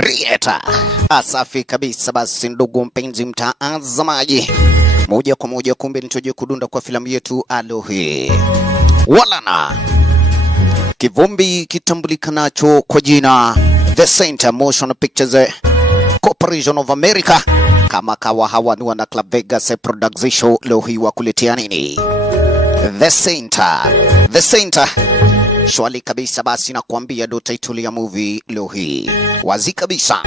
Rieta. Asafi kabisa. Basi ndugu mpenzi mtazamaji, moja kwa moja kumbe nitoje kudunda kwa filamu yetu Alohi Walana, kivumbi kitambulikanacho kwa jina The Saint Motion Pictures Corporation of America, kama kawa hawa ni wana Club Vegas Production. Leo hii wakuletea nini? The Saint shwali kabisa. Basi na kuambia do title ya movie leo hii wazi kabisa.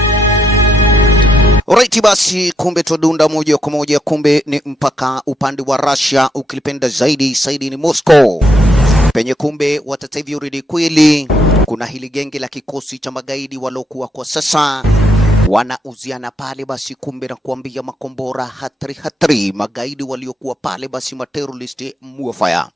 Alright, basi kumbe tudunda moja kwa moja kumbe ni mpaka upande wa Russia, ukilipenda zaidi ni Moscow, penye kumbe watatavyo ridi kweli. Kuna hili genge la kikosi cha magaidi walokuwa kwa sasa wanauziana pale. Basi kumbe na kuambia makombora hatari magaidi waliokuwa pale, basi terrorist muafaya.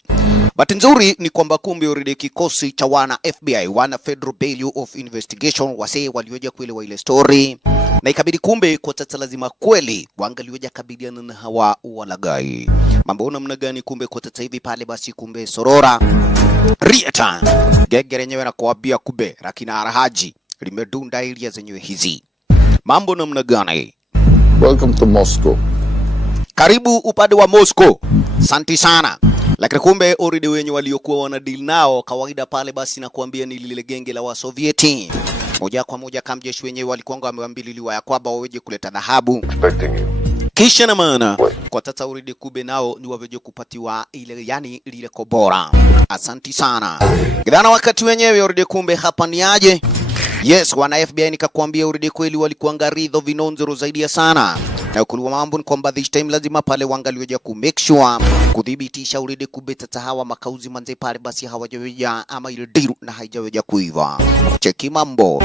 Bahati nzuri ni kwamba kumbe uridi kikosi cha wana FBI, wana Federal Bureau of Investigation, wase walioja kuelewa ile story, na ikabidi kumbe kwa sasa lazima kweli wangalioja kabiliana na hawa walagai. Mambo namna gani? Kumbe kwa sasa hivi pale basi kumbe Sorora Rieta genge lenyewe na kuambia kumbe rakina Arahaji limedunda area zenyewe hizi. Mambo namna gani? Welcome to Moscow. Karibu upande wa Moscow. Asante sana. Lakini kumbe already wenye waliokuwa wana deal nao kawaida pale basi na kuambia ni lile genge la wa Sovieti. Moja kwa moja kamjeshi wenyewe walikuwa wameambililiwa ya kwamba waweje kuleta dhahabu. Kisha na maana kwa tata already kumbe nao ni waweje kupatiwa ile yani lile kobora. Asante sana. Gidana wakati wenyewe already kumbe hapa ni aje? Yes, wana FBI nikakwambia uridi kweli walikuwa ngaridho vinonzero zaidi sana. Na kuliwa mambo ni kwamba this time lazima pale wangalioja ku make sure kudhibitisha uridi kubeta hawa makauzi manze pale basi hawajaweja ama ile diru na haijaweja kuiva. Cheki mambo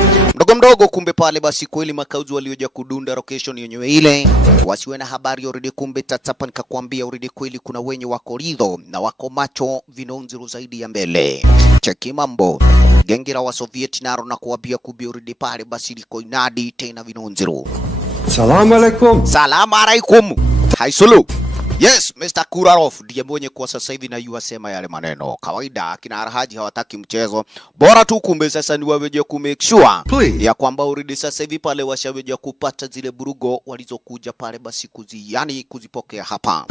mdogo kumbe pale basi kweli makauzi walioja kudunda location yenyewe ile wasiwe na habari uridi kumbe tatapa nikakwambia uridi kweli kuna wenye wako ridho na wako macho vinonzero zaidi ya mbele. Cheki mambo genge la wa Sovieti naro na kuambia kubi uridi pale basi liko inadi tena vinonzero. Salamu alaikum. Salamu alaikum. Haisulu. Yes, Mr. Kurarov ndiye mwenye kwa sasa hivi na yuasema yale maneno. Kawaida kina Arahaji hawataki mchezo. Bora tu kumbe sasa ni waweje ku make sure ya kwamba uridi sasa hivi pale washaweje kupata zile burugo walizokuja pale basi kuzipokea hapa.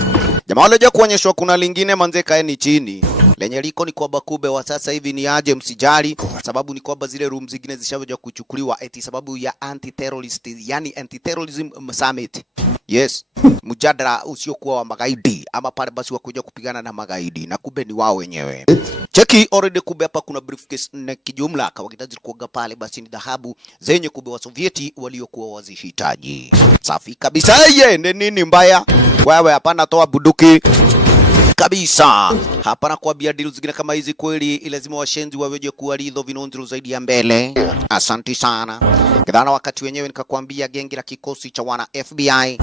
Jamaa waleje kuonyeshwa kuna lingine manze kaeni chini. Lenye liko ni kwamba kube wa sasa hivi ni aje msijali, sababu ni kwamba zile room zingine zishaweja kuchukuliwa eti sababu ya anti-terrorist, yani anti-terrorism summit. Yes, mjadala usiokuwa wa magaidi ama pale basi wakuja kupigana na magaidi na kube ni wao wenyewe. Cheki already kube hapa kuna briefcase na kijumla kawaida zilikuwa pale basi ni dhahabu zenye kube wa Sovieti waliokuwa wazihitaji. Safi kabisa. Yeye nini mbaya? Wewe hapana toa buduki kabisa. Hapa na kuambia deal zingine kama hizi kweli lazima washenzi waweje kuwaridho vinonzero zaidi ya mbele. Asante sana. Kidana wakati wenyewe nikakwambia genge la kikosi cha wana FBI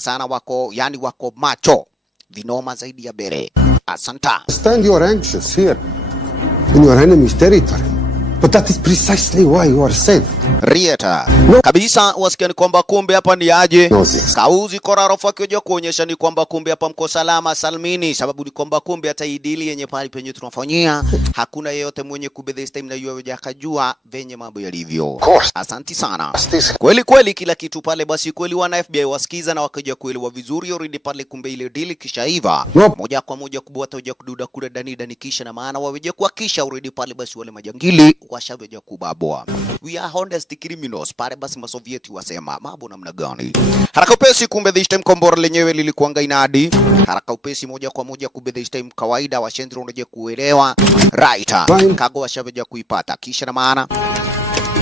sana wako wako macho vinoma zaidi ya mbele. Asanta. Stand, you are anxious here in your enemy's territory. But that is precisely why you are safe. Rieta. Kabisa wasikia ni kwamba kumbe hapa ni aje. Kauzi Korarov akioja kuonyesha ni kwamba kumbe hapa mko salama salmini, sababu ni kwamba kumbe hata idili yenye pale penye tunafanyia hakuna yeyote mwenye kumbe this time na yuaweja akajua venye mambo yalivyo. Asante sana. Kweli kila kitu pale basi kweli wana FBI wasikiza na wakaja kuelewa vizuri already pale kumbe ile deal kishaiva. Moja kwa moja kubwata hoja kududa kule dani kisha na maana waweje kuhakisha already pale basi wale majangili washaweja kubaboa. We are honest criminals pale basi Masovieti wasema mambo namna gani. Haraka upesi kumbe this time kombora lenyewe lilikuanga inadi. Haraka upesi moja kwa moja kumbe this time kawaida washendro unaje kuelewa. Right. Kago washaweja kuipata kisha na maana.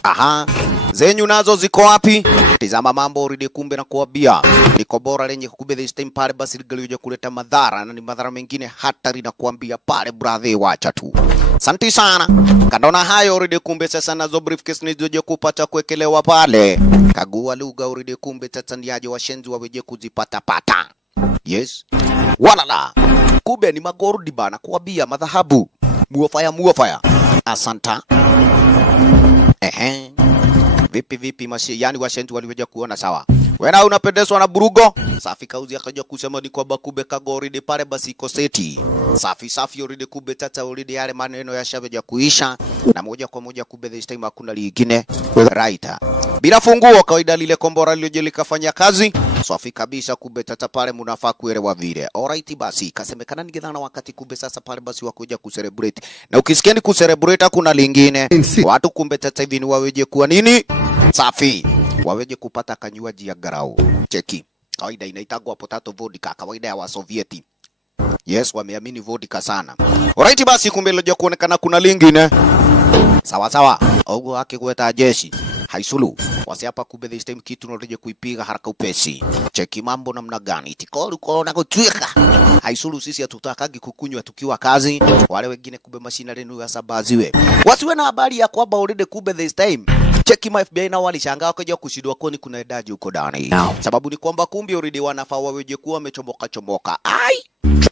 Aha. Zenyu nazo ziko wapi? Tizama mambo uridi kumbe na kuambia liko bora lenye kumbe this time pale basi ligalioja kuleta madhara na ni madhara mengine hatari na kuambia pale brother wacha tu. Asante sana. Kandona hayo uridi kumbe sasa nazo briefcase nizoje kupata kuwekelewa pale. Kagua lugha uridi kumbe sasa ndiaje washenzi waweje kuzipata pata. Yes. Walala. Kumbe ni magorudi bana kuambia madhahabu. Muofaya. Asanta. Vipi yani washenzi waliweja kuona sawa. Wena unapendezwa na burugo? Safi Kauzi akaja kusema ni kwamba kumbe kagoride pale basi iko seti. Safi already kumbe tata already yale maneno yashaveja kuisha na moja kwa moja kumbe this time hakuna lingine. Right. Bila funguo kawaida lile kombora lilioje likafanya kazi. Safi kabisa kumbe tata pale mnafaa kuelewa vile. Alright basi kasemekana ningedhana wakati kumbe sasa pale basi wakuja kucelebrate. Na ukisikia ni kucelebrate kuna lingine. Watu kumbe tata hivi ni waweje kuwa nini? Safi. Waweje kupata kanywaji ya garau. Cheki. Kawaida inaitagwa potato vodka kawaida ya Wasovieti. Yes, wameamini vodka sana. Alright basi kumbe loja kuonekana kuna lingine. Sawa. Ogo wake kuweta jeshi. Haisulu. Wasi hapa kumbe this time kitu noroje kuipiga haraka upesi. Cheki mambo namna gani. Tikolu kona kutwika. Haisulu sisi hatutakagi kukunywa tukiwa kazi. Wale wengine kumbe mashina lenu ya sabaziwe. Wasiwe na habari ya kwamba already kumbe this time. Cheki ma FBI na walishangaa wakaja kushindwa kwani kuna edaji huko ndani. Sababu ni kwamba kumbe already wanafaa waweje kuwa wamechomoka. Ai!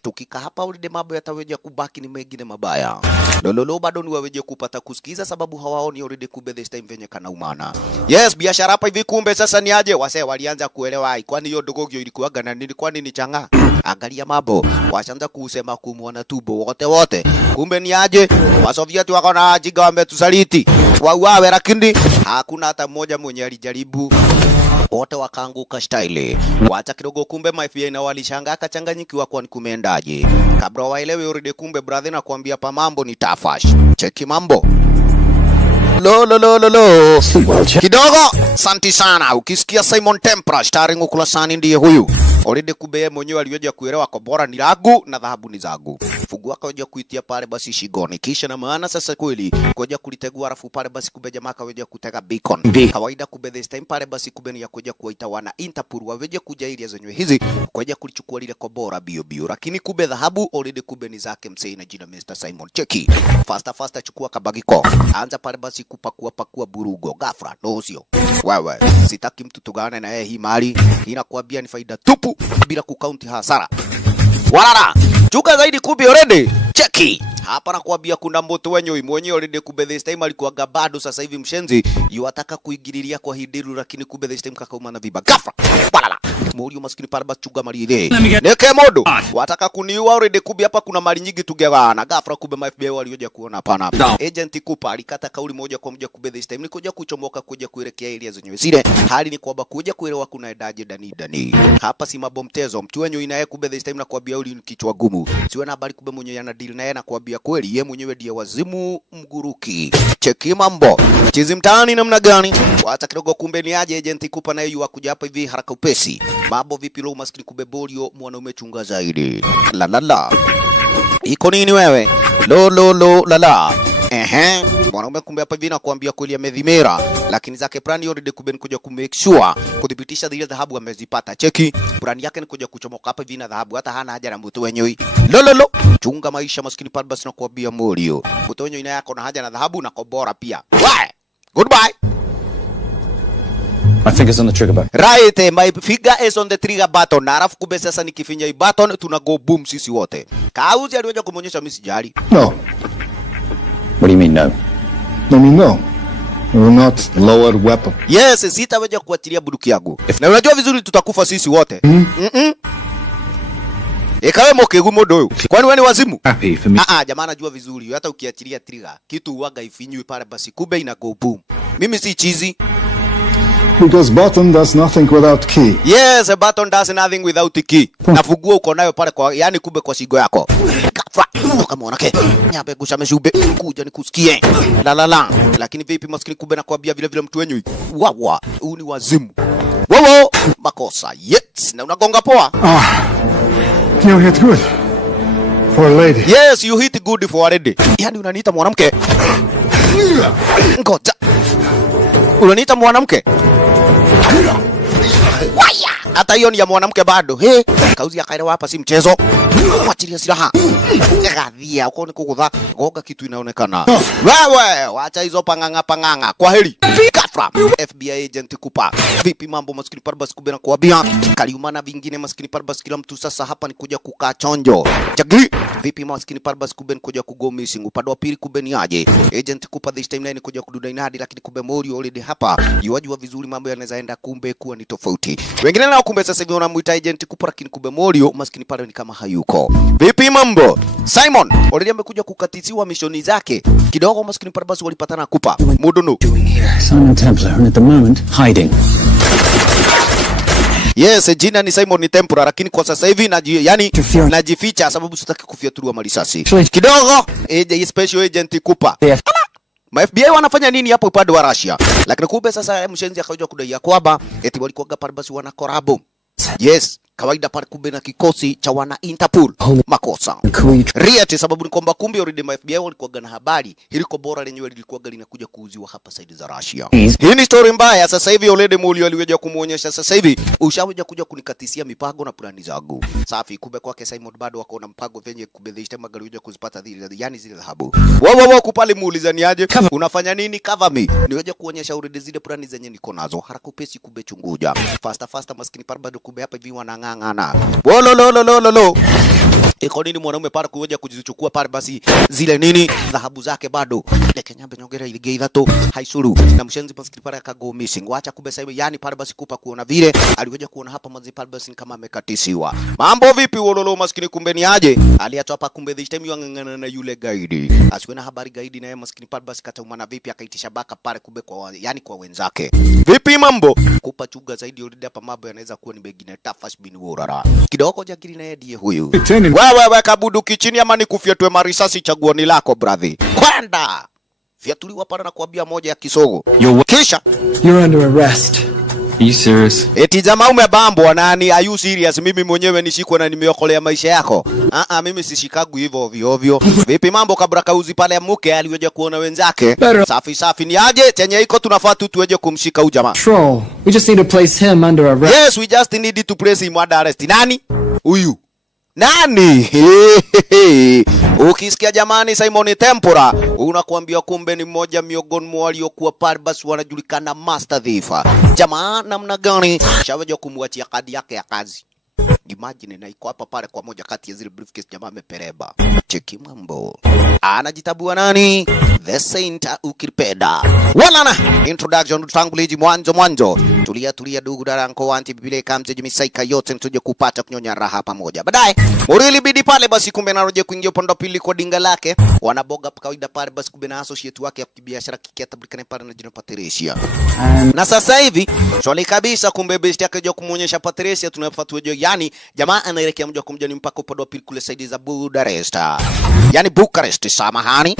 Tukika hapa already mambo yataweja kubaki ni mengine mabaya. Lololo bado ni waweje kupata kusikiza sababu hawaoni already kumbe this time venye kana umana. Yes, biashara hapa hivi kumbe sasa ni aje? Wase walianza kuelewa kwani hiyo dogogyo ilikuwaga na nini kwani ni changa. Angalia mambo. Washaanza kusema kumuona tubo wote. Kumbe ni aje? Wasovieti wako na jiga wametusaliti. Wawe lakini hakuna hata mmoja mwenye alijaribu. Wote wakaanguka style. Wacha kidogo kumbe mafia na walishangaa kachanganyikiwa kwa nikumendaje. Kabla waelewe already kumbe brother na kuambia pa mambo ni tafash. Cheki mambo. Lo. Kidogo, santi sana. Ukisikia Simon Tempera starring ukulasani ndiye huyu. Already kumbe mwenyewe aliweja kuelewa kwa bora ni lagu na dhahabu ni zagu. Fugua kaweja kuitia pale basi shigoni. Kisha na maana sasa kweli koja kulitegua rafu pale basi kumbe jamaa kaweja kutega beacon. Kawaida kumbe this time pale basi kumbe ni ya kuja kuwaita wana Interpol waweje kuja ili zenyewe hizi koja kulichukua lile kwa bora bio. Lakini kumbe dhahabu already kumbe ni zake msee na jina Mr. Simon. Cheki. Faster chukua kabagiko. Anza pale basi kupakua burugo. Gafra no sio. Wewe sitaki mtu tugane na yeye hii mali. Inakuambia ni faida tupu bila kukaunti hasara. Walala. Chuka zaidi kumbe already. Cheki. Hapa nakuambia kuna moto wenyewe mwenyewe already kumbe this time alikuwa gabado sasa hivi mshenzi. Yuataka kuingililia kwa hidiru lakini kumbe this time kakauma na viba. Gafra. Walala. Morio maskini pale basi chuga mali ile. Neke modo. Wataka kuniua already kumbe hapa kuna mali nyingi tugewana. Gafra kumbe maFBI walioja kuona hapana. Agent Cooper alikata kauli moja kwa moja kumbe this time nikuja kuchomoka kuja kuelekea area zenyewe zile. Hali ni kwamba kuja kuelewa kuna edaje dani. Hapa si mabomtezo. Mtu wenyewe inaye kumbe this time na kuambia uli kichwa gumu. Siwe na habari kumbe mwenyewe ana deal na yeye na kuambia kweli yeye mwenyewe ndiye wazimu mguruki. Cheki mambo. Chizi mtaani namna gani? Hata kidogo kumbe ni aje Agent Cooper naye yu akuja hapa hivi haraka upesi. Mambo vipi lo maskini kumbe Bolio mwanaume chunga zaidi. La. Iko nini wewe? Lo la. Mwanaume kumbe hapa hivi na kuambia kweli amedhimera lakini zake plani already kumbe kuja kumake sure kudhibitisha zile dhahabu amezipata. Cheki plani yake ni kuja kuchomoka hapa hivi na dhahabu hata hana haja na mtu wenyewe. Lo chunga maisha maskini pale basi na kuambia Morio mtu wenyewe ina yako na haja na dhahabu na kobora pia. Goodbye. My finger's on the trigger button. Right, my finger is on the trigger button. Na alafu kumbe sasa nikifinya hii button tuna go boom sisi wote. Kauzi aliweza kumuonyesha mimi sijali. No. What do you mean no? I mean, no. We will not lower weapon. Yes, sitaweza kuachilia bunduki yangu. Na unajua vizuri tutakufa sisi wote. Ekawe mokegu modo huyu. Kwani wewe ni wazimu? Happy for me. Jamaa anajua vizuri hata ukiachilia trigger kitu huaga ifinywe pale basi kumbe ina go boom. Mimi si chizi. Because button does nothing without key. Yes, a button does nothing without a key. Nafungua uko nayo pale kwa yani kumbe kwa shigo yako. Kama unake. Nyabe gusha meshube kuja nikusikie. La. Lakini vipi maskini kumbe na kuambia vile vile mtu wenyewe. Wawa, huu ni wazimu. Wawo, makosa. Yes, na unagonga poa. You hit good. For a lady. Yes, you hit good for a lady. Yani unaniita mwanamke. Ngoja. Unaniita mwanamke? Waya! Hata hiyo ni ya mwanamke bado. Kauzi akaelewa hapa si mchezo. Mwachilia silaha. Gadhia uko ni kukudha. Goga kitu inaonekana. Wewe, wacha hizo panganga. Kwa heri. Kafra. FBI Agent Cooper. Vipi mambo maskini parbas kubena kuambia. Kaliumana vingine maskini parbas kila mtu sasa hapa ni kuja kukaa chonjo. Chagli. Vipi maskini pale basi kumbe kuja ku go missing. Upande wa pili kumbe ni aje. Agent Cooper this time line kuja kudunda inadi, lakini kumbe Morio already hapa. Yajua vizuri mambo yanaweza enda kumbe kuwa ni tofauti. Wengine nao kumbe sasa hivi wanamuita Agent Cooper, lakini kumbe Morio maskini pale ni kama hayuko. Vipi mambo? Simon already amekuja kukatisiwa mishoni zake. Kidogo maskini pale basi walipatana Cooper. Mudono. Simon Templar, and at the moment, hiding. Yes, jina ni Simon Templar, lakini kwa sasa hivi najificha sababu sitaki kufiatuliwa marisasi. Kidogo special agent Cooper. Ma FBI wanafanya nini hapo upande wa Russia? Lakini kumbe sasa mshenzi akaja kudai kwamba eti walikuwa pale basi wana korabo. Yes, kawaida pale kumbe na kikosi cha wana Interpol. Makosa. Riati sababu ni kwamba kumbe already ma FBI walikuwa na habari hiliko bora lenyewe lilikuwa linakuja kuuziwa hapa side za Russia. Hii ni story mbaya. Sasa hivi already Mulio aliweza kumuonyesha sasa hivi ushawaje kuja kunikatisia mipango na plani zangu. Safi kumbe kwake Simon bado wako na mpango venye kubedhisha magari uje kuzipata zile dhahabu. Wao kupale muulizani aje unafanya nini cover me. Niweje kuonyesha already zile plani zenye niko nazo. Haraka upesi kumbe chunguja. Faster maskini pale bado kumbe hapa hivi wanang'ang'ana. Wolololololo. Iko nini mwanaume pale kuja kuzichukua pale basi zile nini dhahabu zake bado. Lekenyambe nyongera ile geitha to haisuru. Na mshenzi basi pale akago missing. Waacha kumbe sasa yani pale basi Cooper kuona vile aliweza kuona hapa mazi pale basi kama amekatisiwa. Mambo vipi wololo maskini kumbe ni aje? Aliacha hapa kumbe this time yangangana na yule gaidi. Asiwe na habari gaidi naye maskini pale basi kataumana vipi akaitisha baka pale kumbe kwa yani kwa wenzake. Vipi mambo? Cooper chuga zaidi already hapa mambo yanaweza kuwa ni begine tafash bin worara. Kidogo jakiri naye ndiye huyu. Wewe kabuduki chini ama nikufyatwe marisasi chaguoni lako brother. Kwenda. Fiatuliwa pale na kuambia moja ya kisogo. Kisha you're under arrest. Are you serious? Eti jamaa umebambwa nani? Are you serious? Mimi mwenyewe nishikwe na nimeokolea maisha yako. Mimi sishikagu hivyo ovyo. Vipi mambo kabla kauzi pale mke aliweje kuona wenzake? Safi ni aje? Chenye iko tunafaa tu tuweje kumshika huyu jamaa. Troll. We just need to place him under arrest. Yes, we just need to place him under arrest. Nani? Huyu. Nani? Ukisikia jamani Simon Templar unakuambia kumbe ni mmoja miongoni mwa waliokuwa pale basi wanajulikana master thief. Jamaa namna gani shawaje kumwachia kadi yake ya kazi. Imagine na iko hapa pale kwa moja kati ya zile briefcase jamaa amepereba. Cheki mambo. Anajitabua nani? The Saint ukipenda. Walana introduction tutanguliji mwanzo. Tulia dugu daranko anti bibile kamze jimisaika yote tuje kupata kunyonya raha pamoja. Baadaye Murili bidi pale basi kumbe naroje kuingia upande pili kwa dinga lake. Wanaboga kawaida pale basi kumbe na associate wake ya kibiashara kikiatablikana pale na jina Patricia. Na sasa hivi swali kabisa kumbe best yake je kumuonyesha Patricia tunafuata wewe yani jamaa anaelekea moja kwa moja ni mpaka upande wa pili kule side za Bucharest. Yani Bucharest samahani.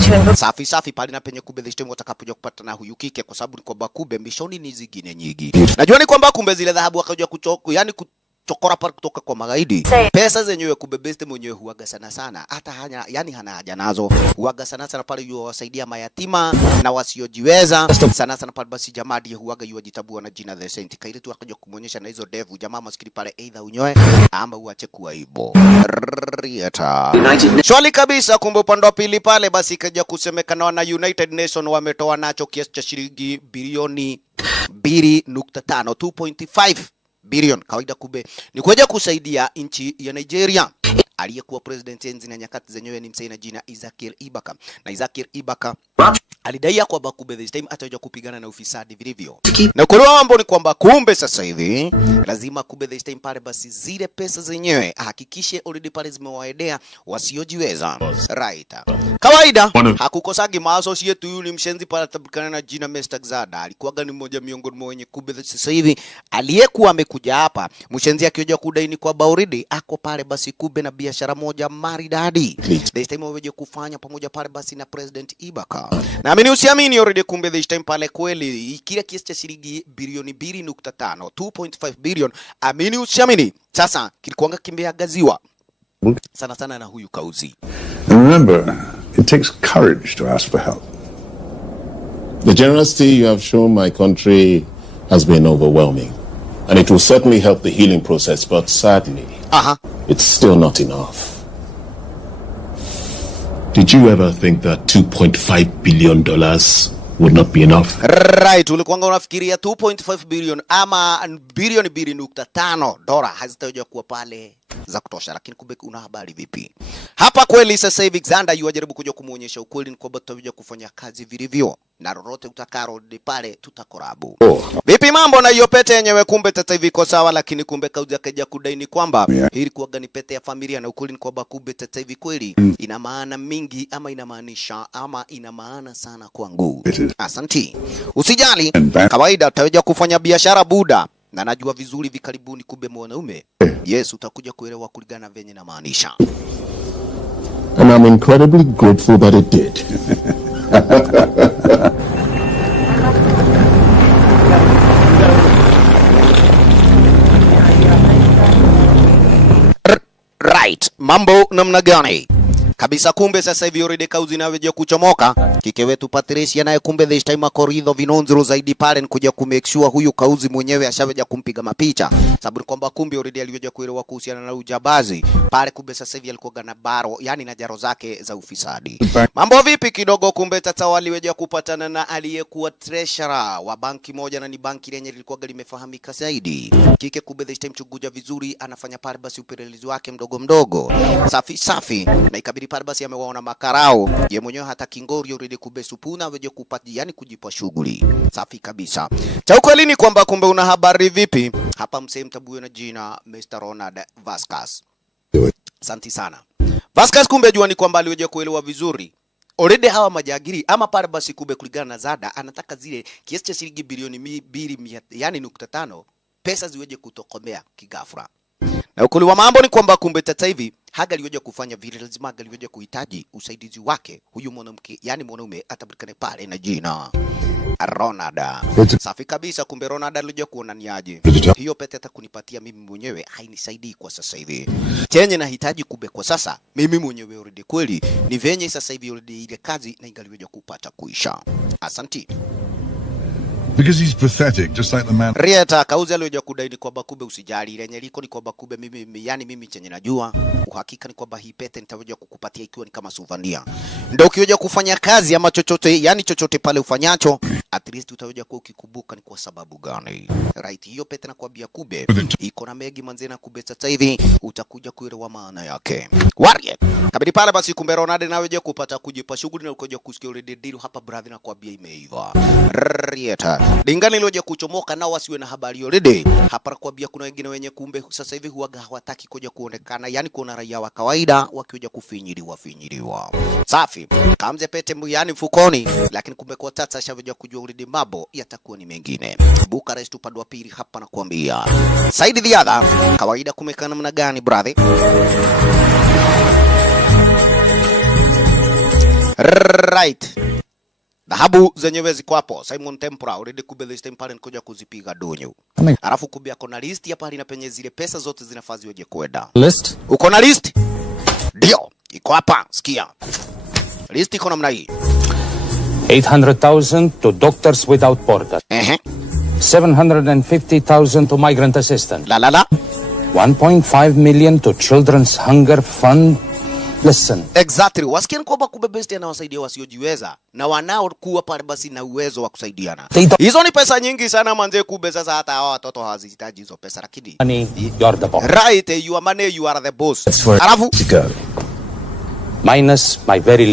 Safi pale na penye kumbe this time watakapokuja kupata na huyu kike kwa sababu ni kwamba kumbe mishoni ni zingine nyingi. Najua ni kwamba kumbe zile dhahabu akaja kuchoko yani kuchokora pale kutoka kwa magaidi. Pesa zenyewe kumbe best mwenyewe huaga sana. Hata hana haja nazo. Huaga sana pale yuwasaidia mayatima na wasiojiweza. Sana pale basi jamaa ndiye huaga yuwajitabua na jina The Saint. Kaile tu akaja kumuonyesha na hizo devu jamaa maskini pale either unyoe ama uache kuwa hivyo. Swali kabisa kumbe upande wa pili pale basi kaja kusemekana na United Nation wametoa nacho kiasi cha shilingi bilioni 2.5 2.5 bilioni kawaida kumbe ni kuja kusaidia nchi ya Nigeria. Aliyekuwa president enzi na nyakati zenyewe ni msee na jina Ezekiel Ibaka. Na Ezekiel Ibaka alidai kwamba kumbe this time ataje kupigana na ufisadi vilivyo. Na kwa mambo ni kwamba kumbe sasa hivi lazima kumbe this time pale basi zile pesa zenyewe hakikishe already pale zimewaedea wasiojiweza. Right. Kawaida hakukosagi maassociate huyu ni mshenzi pale tabikana na jina Mr. Xada. Alikuwa ni mmoja miongoni mwa wenye kumbe sasa hivi aliyekuwa amekuja hapa mshenzi akioja kudai ni kwa already ako pale basi kumbe na biashara moja maridadi. This time waweje kufanya pamoja pale basi na President Ibaka. Na amini usiamini already kumbe this time pale kweli kile kiasi cha shilingi bilioni 2.5 2.5 bilioni amini usiamini sasa kilikuanga kimbeagaziwa sana na huyu kauzi. And remember, it takes courage to ask for help. The generosity you have shown my country has been overwhelming. And it will certainly help the healing process, but sadly, it's still not enough. Did you ever think that $2.5 billion would not be enough? Right, ulikuanga unafikiria 2.5 billion ama bilioni 2.5 dola hazitaje kuwa pale za kutosha, lakini kumbe una habari vipi? Hapa kweli sasa hivi Xander yuajaribu kuja kumuonyesha ukweli ni kwamba tutakuja kufanya kazi vilivyo na lolote utakalo pale tutakorabu. Vipi mambo na hiyo pete yenyewe? Kumbe tata hivi iko sawa, lakini kumbe kauja kaja kudaini kwamba hili kuaga ni pete ya familia, na ukweli ni kwamba kumbe tata hivi kweli ina maana mingi, ama inamaanisha ama ina maana sana kwangu. Asanti, usijali, kawaida utakuja kufanya biashara buda, na najua vizuri vikaribuni kumbe mwanaume. Yes, utakuja kuelewa kulingana venye na maanisha. And I'm incredibly grateful that it did. Right, mambo namna gani? Kabisa kumbe sasa hivi already kauzi naweja kuchomoka. Kike wetu Patricia naye kumbe this time akoridho vinonzero zaidi pale ni kuja ku make sure huyu kauzi mwenyewe ashaweja kumpiga mapicha. Sababu kwamba kumbe already aliweja kuelewa kuhusiana na ujabazi. Pale kumbe sasa hivi alikuwa na baro, yani na jaro zake za ufisadi. Mambo vipi kidogo? Kumbe tata waliweja kupatana na aliyekuwa treasurer wa banki moja, na ni banki lenye lilikuwa limefahamika zaidi. Kike kumbe this time chuguja vizuri anafanya pale basi upelelezi wake mdogo mdogo. Safi safi, na ikabidi pale basi amewaona makarao ye mwenyewe hata kingori already kubesupuna weje kupati, yani kujipa shughuli. Safi kabisa. Cha ukweli ni kwamba kumbe una habari vipi? Hapa msee mtabuye na jina Mr. Ronald Vasquez. Asante sana. Vasquez kumbe jua ni kwamba aliweje kuelewa vizuri. Already hawa majagiri ama pale basi kumbe kulingana na Zada anataka zile kiasi cha shilingi bilioni 2 yani 0.5 pesa ziweje kutokomea kigafra. Na ukweli wa mambo ni kwamba kumbe tata hivi Haga aliweja kufanya vile, lazima Haga aliweja kuhitaji usaidizi wake huyu mwanamke, yani mwanaume atabulikane pale na jina Ronald. Safi kabisa, kumbe Ronald aliweja kuona ni aje hiyo pete atakunipatia mimi mwenyewe hainisaidii kwa sasa hivi. Chenye nahitaji kumbe kwa sasa mimi mwenyewe already kweli ni venye sasa hivi already ile kazi na ingaliweja kupata kuisha. Asanti. Because he's pathetic, just like the man. Rieta kauzi aliweja kudaini kwamba kumbe usijali, lenye liko ni kwamba kumbe mimi chenye najua uhakika ni kwamba hii pete nitaweja kukupatia ikiwa ni kama souvenir. Ndio ukiweja kufanya kazi ama chochote, yani chochote pale ufanyacho, at least utaweja kuwa ukikumbuka ni kwa sababu gani. Right, hiyo pete na kuambia kumbe iko na megi manzena kumbe sasa hivi utakuja kuelewa maana yake. Warrior. Kabidi pale basi kumbe Ronald naweja kupata kujipa shughuli na ukoja kusikia ile deal hapa brother na kuambia imeiva. Rieta. Dingani loja kuchomoka nao wasiwe na habari already. Hapa kuambia kuna wengine wenye kumbe sasa hivi huaga hawataki kuja kuonekana, yani kuona raia wa kawaida wakioja kufinyiliwa. Safi. Kamze pete yani mfukoni, lakini kumbe kwa tata shavija kujua already mambo yatakuwa ni mengine. Bucharest upande wa pili hapa na kuambia. Saidi Diadha, kawaida kumekana namna gani brother? Right. Dhahabu zenyewe ziko hapo. Simon Tempura already kumbe this time pale nikoja kuzipiga donyo. Alafu kumbe ako na list hapa na penye zile pesa zote zinafaa weje kwenda. List? Uko na list? Ndio, iko hapa. Sikia. List iko namna hii. 800,000 to Doctors Without Borders. 750,000 to migrant assistance. La la la. 1.5 million to Children's Hunger Fund. Listen. Exactly. Wasikia kwamba kumbe besti anawasaidia wasiojiweza na wanao kuwa pale basi na uwezo wa kusaidiana. Hizo ni pesa nyingi sana manze, kumbe sasa hata hawa watoto hawazihitaji hizo pesa, lakini money, you are the boss. Right, you are money, you are the boss. Alafu minus my very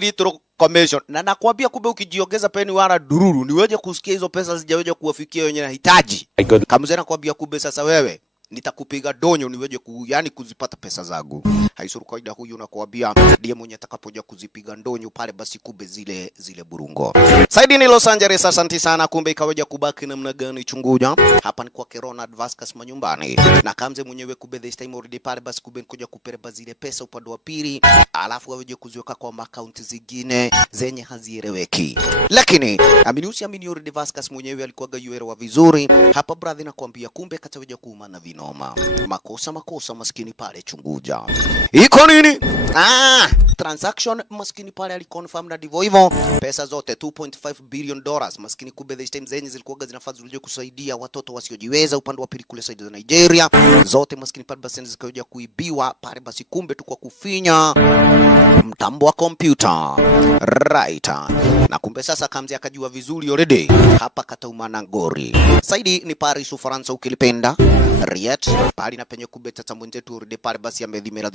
little commission. Na nakwambia kumbe ukijiongeza peni wala dururu niweje kusikia hizo pesa zijaweje kuwafikia wenye nahitaji. Kama zena nakwambia kumbe sasa wewe nitakupiga donyo niweje yani kuzipata pesa zangu. Haisuru kaida huyu nakwambia ndiye mwenye atakapoja kuzipiga ndonyo pale basi kumbe zile burungo. Saidi ni Los Angeles, asante sana. Kumbe ikaweja kubaki namna gani chunguja. Hapa ni kwa Ronald Vasquez manyumbani. Na kamze mwenyewe kumbe this time already pale basi kumbe nikoja kupereba zile pesa upande wa pili. Alafu waweje kuziweka kwa account zingine zenye hazieleweki. Lakini amini already Vasquez mwenyewe alikuwa gayuelewa vizuri. Hapa brother nakwambia kumbe kataweja kuumana vino. Makosa maskini pale chunguja. Iko nini? Transaction maskini pale aliconfirm na divo hivyo. Pesa zote $2.5 billion maskini kumbe this time zenye zilikuwa zinafaa zilije kusaidia watoto wasiojiweza upande wa pili kule side za Nigeria. Zote maskini pale basi zikaja kuibiwa pale basi kumbe tu kwa kufinya mtambo wa computer. Right. Na kumbe sasa kamzi akajua vizuri already. Hapa kataumana ngori. Saidi ni Paris Ufaransa ukilipenda. Ria Riet pale na penye kumbe tata mwenzetu already pale basi amedhimera.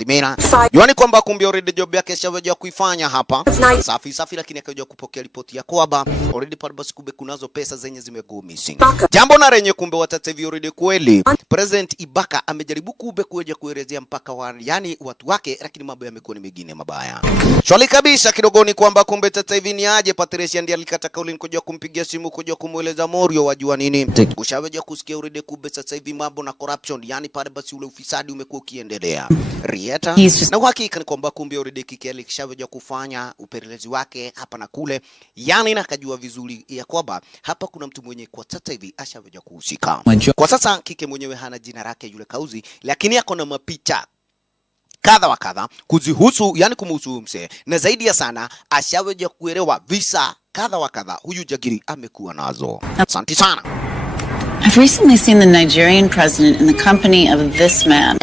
Yaani kwamba kumbe already job yake shaweja kuifanya hapa. Safi lakini akaja kupokea ripoti ya kwamba already pale basi kumbe kunazo pesa zenye zimego missing. Jambo na renye kumbe watata hivi already kweli. President Ibaka amejaribu kumbe kuja kuelezea mpaka wa yani watu wake, lakini mambo yamekuwa ni mengine mabaya. Swali kabisa kidogo ni kwamba kumbe tata hivi ni aje Patricia ndiye alikata kauli kuja kumpigia simu kuja kumueleza Morio wajua nini. Ushaweja kusikia already kumbe sasa hivi mambo na corruption, yani pale basi ule ufisadi umekuwa ukiendelea. Rieta na uhakika ni kwamba kumbe already Kikeli kishaweja kufanya upelelezi wake hapa na kule, yani na kajua vizuri ya kwamba hapa kuna mtu mwenye kwa sasa hivi ashaweja kuhusika. Kwa sasa Kike mwenyewe hana jina lake yule kauzi, lakini yako na mapicha kadha wa kadha kuzihusu, yani kumhusu mse, na zaidi ya sana ashaweja kuelewa visa kadha wa kadha huyu jagiri amekuwa nazo. Asante sana. I've recently seen the Nigerian president in the company of this man.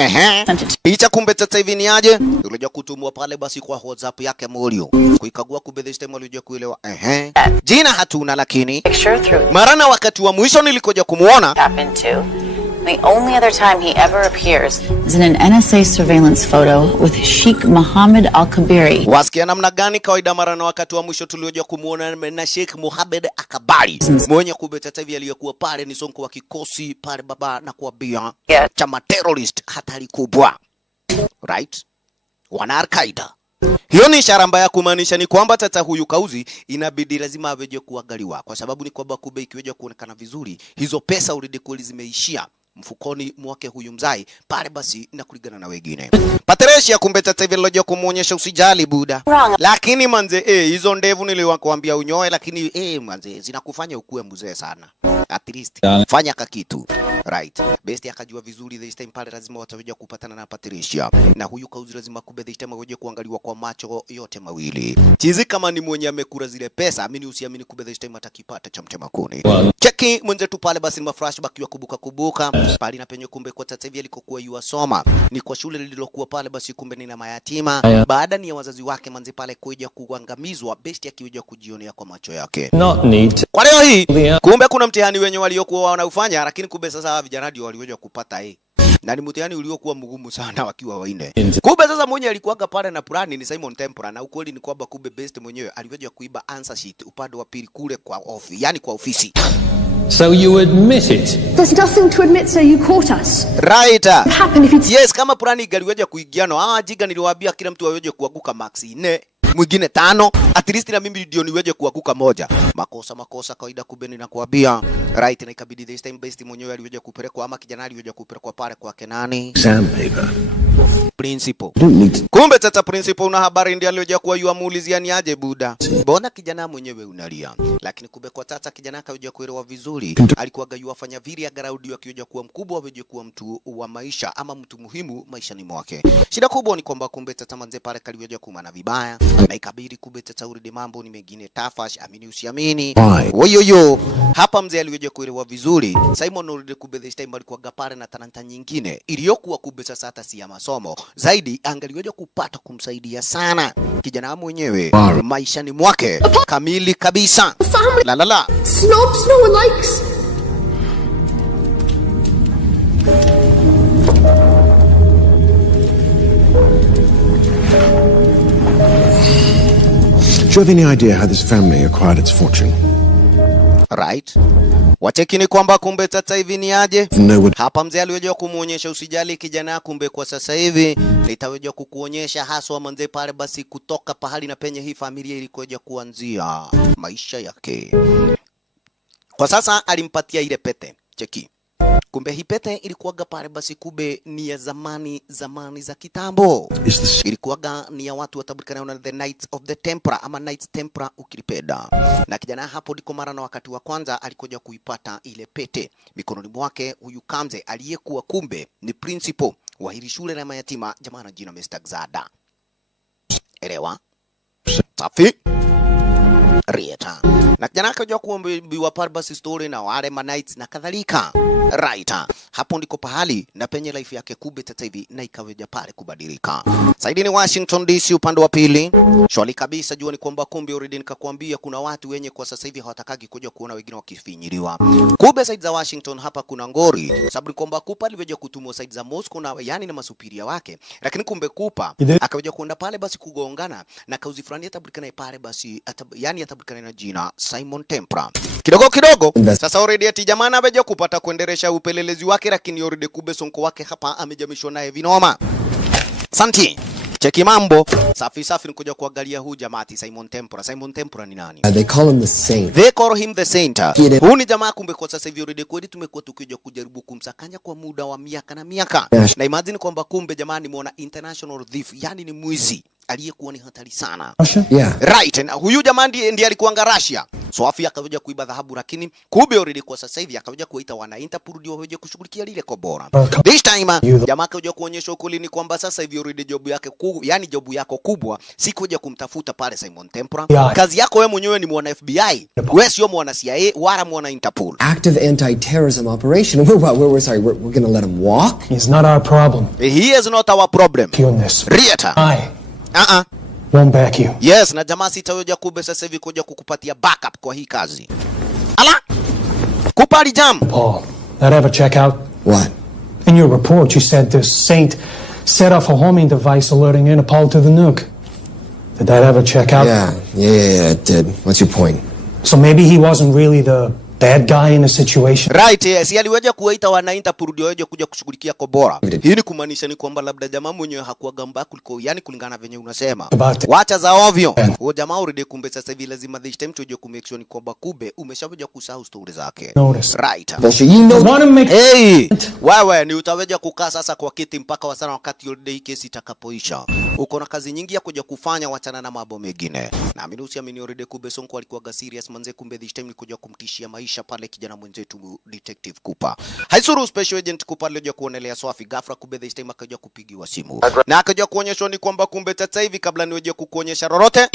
Picha kumbe tata hivi ni aje? Ulioja kutumwa pale basi kwa WhatsApp yake Morio. Kuikagua kumbe this time ulioja kuelewa. Jina hatuna lakini marana wakati wa mwisho nilikoja kumuona. The only other time he ever appears is in an NSA surveillance photo with Sheikh Mohammed Al-Kabiri. Wasikia namna gani kawaida marana wakati wa mwisho tulioja kumuona na Sheikh Mohammed Al-Kabiri. Mwenye kubeta hivi aliyekuwa pale ni sonko wa kikosi pale baba na kuambia chama terrorist hatari kubwa. Right? Wana Al-Qaeda. Hiyo ni ishara mbaya kumaanisha ni kwamba tata huyu kauzi inabidi lazima aweje kuangaliwa, kwa sababu ni kwamba kumbe ikiweje kuonekana vizuri hizo pesa already kweli zimeishia mfukoni mwake huyu mzai pale basi na kulingana na wengine. Patricia kumbe tata hivi lojo kumuonyesha usijali buda. Lakini manze hizo ndevu niliwakwambia unyoe, lakini manze zinakufanya ukue mzee sana. At least fanya kakitu. Right. Besti akajua vizuri this time pale lazima wataweja kupatana na Patricia. Na huyu kauzi lazima kumbe this time waje kuangaliwa kwa macho yote mawili. Chizi kama ni mwenye amekula zile pesa, amini usiamini kumbe this time atakipata cha mtema kuni. Cheki mwenzetu pale basi ni flashback ya kubuka. Pale na penye kumbe kwa tata hivi alikokuwa yuasoma ni kwa shule lililokuwa pale basi kumbe ni na mayatima. Baada ni ya wazazi wake manzi pale kuja kuangamizwa, besti akiweja kujionea kwa macho yake. Kwa leo hii kumbe kuna mtihani wenye waliokuwa wanaufanya, lakini kumbe sasa vijana ndio waliweza kupata na ni mtihani uliokuwa mgumu sana wakiwa waine. Kumbe sasa mwenye alikuwaga pale na plani ni Simon Tempora, na ukweli ni kwamba kumbe best mwenyewe aliweza kuiba answer sheet upande wa pili kule kwa ofisi, yani kwa ofisi. So you admit it? There's nothing to admit, sir. You caught us. Right. Yes, kama plani igaliweza kuigiano, jiga niliwaambia kila mtu aweje kuanguka max 4. Mwingine 5, at least na mimi ndio niweje kuanguka moja. Makosa kawaida kubeni na kuambia. Right, na ikabidi this time best mwenyewe aliweje kupelekwa ama kijana aliweje kupelekwa pale kwa Kenani. Exam paper. Principal. Kumbe tata principal una habari ndiye aliweje kuwa yuamuulizia ni aje buda. Bona kijana mwenyewe unalia. Lakini kumbe kwa tata kijana akaweje kuelewa vizuri. Alikuwa yuafanya vile agaraudi akiweje kuwa mkubwa, aweje kuwa mtu wa maisha ama mtu muhimu maishani mwake. Shida kubwa ni kwamba kumbe tata manze pale kaliweje kumana vibaya. Na ikabidi kumbe tata uridi mambo ni mengine tafash, amini usiamini. Woyoyo hapa mzee aliweje kuelewa vizuri. Simon uridi kumbe this time alikuwa gapare na talanta nyingine iliyokuwa kumbe sasa hata si ya masomo zaidi, angaliweje kupata kumsaidia sana kijana mwenyewe maishani mwake kamili kabisa. La Snobs no one likes. Do you have any idea how this family acquired its fortune? Right. Wacheki ni kwamba kumbe tata hivi ni aje? No. Hapa mzee aliweja kumuonyesha usijali kijana, kumbe kwa sasa hivi nitaweja kukuonyesha haswa manze pale basi kutoka pahali na penye hii familia ilikoja kuanzia maisha yake. Kwa sasa alimpatia ile pete. Cheki. Kumbe hii pete ilikuwaga pale basi kumbe ni ya zamani za kitambo. Ilikuwaga ni ya watu watabulikana na the Knights of the Templar ama Knights Templar ukilipenda. Na kijana hapo ndiko mara na wakati wa kwanza alikoja kuipata ile pete mikononi mwake. Huyu Kamze aliyekuwa kumbe ni principal wa hili shule la mayatima jamaa na jina Mr. Gzada. Elewa? Safi. Rieta. Na kijana akaja kuambiwa pale basi story na wale Knights na kadhalika. Right. Hapo ndiko pahali na penye life yake Kube sasa hivi na ikaweja pale kubadilika. Saidi ni Washington DC upande wa pili. Shwali kabisa, jua ni kwamba kumbe already nikakwambia kuna watu wenye kwa sasa hivi hawatakagi kuja kuona wengine wakifinyiliwa. Kube side za Washington hapa kuna ngori. Sababu kwamba Kupa aliweja kutumwa side za Moscow na yani na masupiria wake. Lakini kumbe Kupa akaweja kuenda pale basi kugongana na kauzi fulani atabulikana pale basi yani atabulikana na jina Simon Templar. Kidogo kidogo sasa already ati jamaa anaweja kupata kuendelesha upelelezi wake, lakini already Kube sonko wake hapa amejamishwa naye vinoma. Santi. Cheki mambo. Safi safi nikuja kuangalia huu jamaa Simon Templar. Simon Templar ni nani? They call him the Saint. They call him the Saint. Huu ni jamaa kumbe kwa sasa hivi already kweli tumekuwa tukija kujaribu kumsakanya kwa muda wa miaka na miaka. Yes. Na imagine kwamba kumbe jamaa ni muona international thief, yani ni mwizi aliyekuwa ni hatari sana. Yeah. Right. Na huyu jamaa ndiye alikuwa Russia. So afi akaja kuiba dhahabu, lakini Kube already kwa sasa hivi akaja kuita wana Interpol ndio waje kushughulikia lile kobora. This time jamaa akaja kuonyesha ukweli ni kwamba sasa hivi already job yake yani job yako kubwa si kuja kumtafuta pale Simon Templar. Kazi yako wewe mwenyewe ni mwana FBI. Wewe sio mwana CIA wala mwana Interpol. Active anti-terrorism operation. We're sorry, we're going to let him walk? He's not our problem. He is not our problem. Rieta. Won't back you. Yes, na jamaa sitaweja Kube sasa hivi kuja kukupatia backup kwa hii kazi. Ala! Kupali jam. Paul, that ever check out? What? In your report you said the Saint set off a homing device alerting Interpol to the nuke. Did that ever check out? Yeah, it did. What's your point? So maybe he wasn't really the bad guy in the situation. Right, yes. Aliweja kuwaita wana Interpol ndio waje kuja kushughulikia kobora. Hii ni kumaanisha ni kwamba labda jamaa mwenyewe hakuwa gamba kuliko yani kulingana venye unasema. Wacha za ovyo. Huyo jamaa already kumbe sasa hivi lazima this time tuje ku make sure ni kwamba Kube umeshakuja kusahau story zake. Right. Hey, wewe ni utaweja kukaa sasa kwa kiti mpaka wasana wakati holiday case itakapoisha. Uko na kazi nyingi ya kuja kufanya, wachana na mambo mengine. Na mimi usiamini already Kube sonko alikuwa serious manze, kumbe this time ni kuja kumtishia maisha pale kijana mwenzetu Detective Cooper. Haisuru Special Agent Cooper leo kuonelea swafi ghafla Kube this time akaja kupigiwa simu. Na akaja kuonyeshwa ni kwamba kumbe sasa hivi kabla niweje kukuonyesha lolote.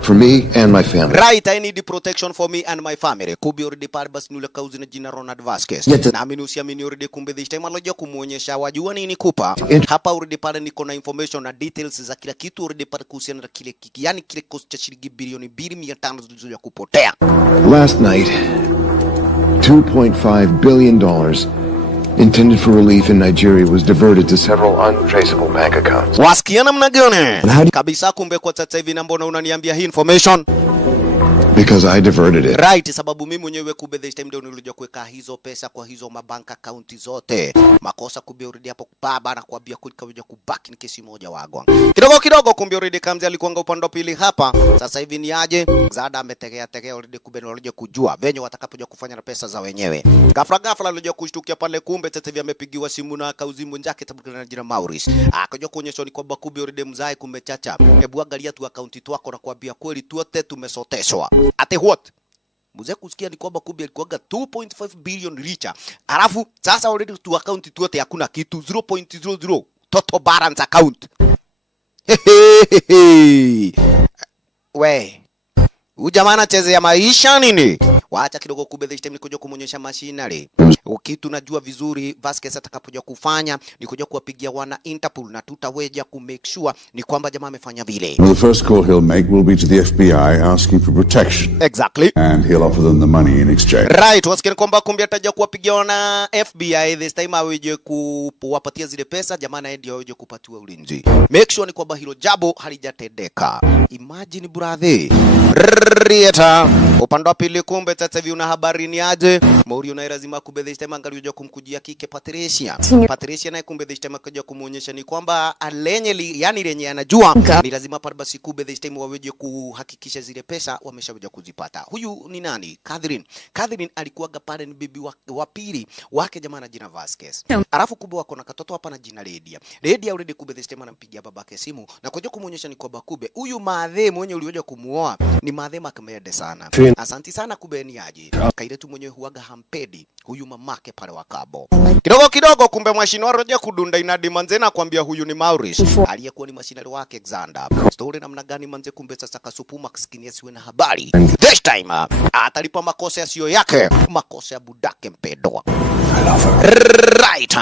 For me and my family. Right, I need protection for me and my family. Kube already pale basi nule kauzi na jina Ronald Vasquez. Na mimi usiamini already kumbe this time alikuja kumuonyesha wajua nini Cooper. Hapa already pale niko na information na details za kila kitu already pale kuhusiana na kile yani kile cost cha shilingi bilioni 2.5 zilizoja kupotea. Last night, $2.5 billion intended for relief in Nigeria was diverted to several untraceable bank accounts. Wasikia namna gani? Kabisa kumbe kwa sasa hivi na mbona unaniambia hii information? Because I diverted it. Right, sababu mimi mwenyewe Kube this time ndio nilikuja kuweka hizo pesa kwa hizo mabank account zote. Makosa Kube already hapo baba na kuambia kuja kubaki ni kesi moja wagwa. Kidogo kumbe already Kamzi alikuanga upande wa pili hapa. Sasa hivi ni aje? Zada ametegea already Kube ndio kujua venye watakapokuja kufanya na pesa za wenyewe. Ghafla alikuja kushtukia pale kumbe sasa hivi amepigiwa simu na kauzi mwenzake tabukana na jina Maurice. Akaja kuonyesha ni kwamba Kube already mzai kumechacha. Hebu angalia tu account yako na kuambia kweli tuote tumesoteshwa. Ate what? Muze kusikia ni kwamba Kube alikuwaga 2.5 billion richer. Alafu sasa already tu account tuote hakuna kitu 0.00 total balance account. We. Ujamaa anachezea maisha nini? Waacha kidogo Kube this time nikuja kumuonyesha machinery. Ukitu najua vizuri Vasquez atakapokuja kufanya ni kuja kuwapigia wana Interpol na tutaweja ku make sure ni kwamba jamaa amefanya vile. The first call he'll make will be to the FBI asking for protection. Exactly. And he'll offer them the money in exchange. Right, wasikia kwamba kumbe ataja kuwapigia wana FBI this time aweje kuwapatia zile pesa, jamaa naye ndio aweje kupatiwa ulinzi. Make sure ni kwamba hilo jabo halijatendeka. Imagine brother. Rieta. Upande wa pili kumbe sasa hivi una habari ni aje? Maurio na lazima Kube this time angalia kumkujia kike Patricia. Patricia naye kumbe this time akaja kumuonyesha ni kwamba lenye anajua ni lazima pale basi Kube this time waweje kuhakikisha zile pesa wameshaweja kuzipata. Huyu ni nani? Catherine alikuwaga pale ni bibi wa pili wake jamaa na jina Vasquez. Alafu Kube wako na katoto hapa na jina Lydia already Kube this time anampigia babake simu na kuja kumuonyesha ni kwamba Kube huyu madhe mwenye uliweja kumuoa ni madhe makamede sana. Asante sana Kube ni aje. Kaile tu mwenyewe huaga hampedi huyu mamake pale wakabo. Kidogo kidogo kumbe mashini waroja kudunda inadi manze na kuambia huyu ni Maurice. Aliyekuwa ni mashinari wake Xander. Story namna gani manze kumbe sasa Kasupuma maskini asiwe na habari. This time atalipa makosa yasiyo yake. Makosa ya budake mpendwa. Right.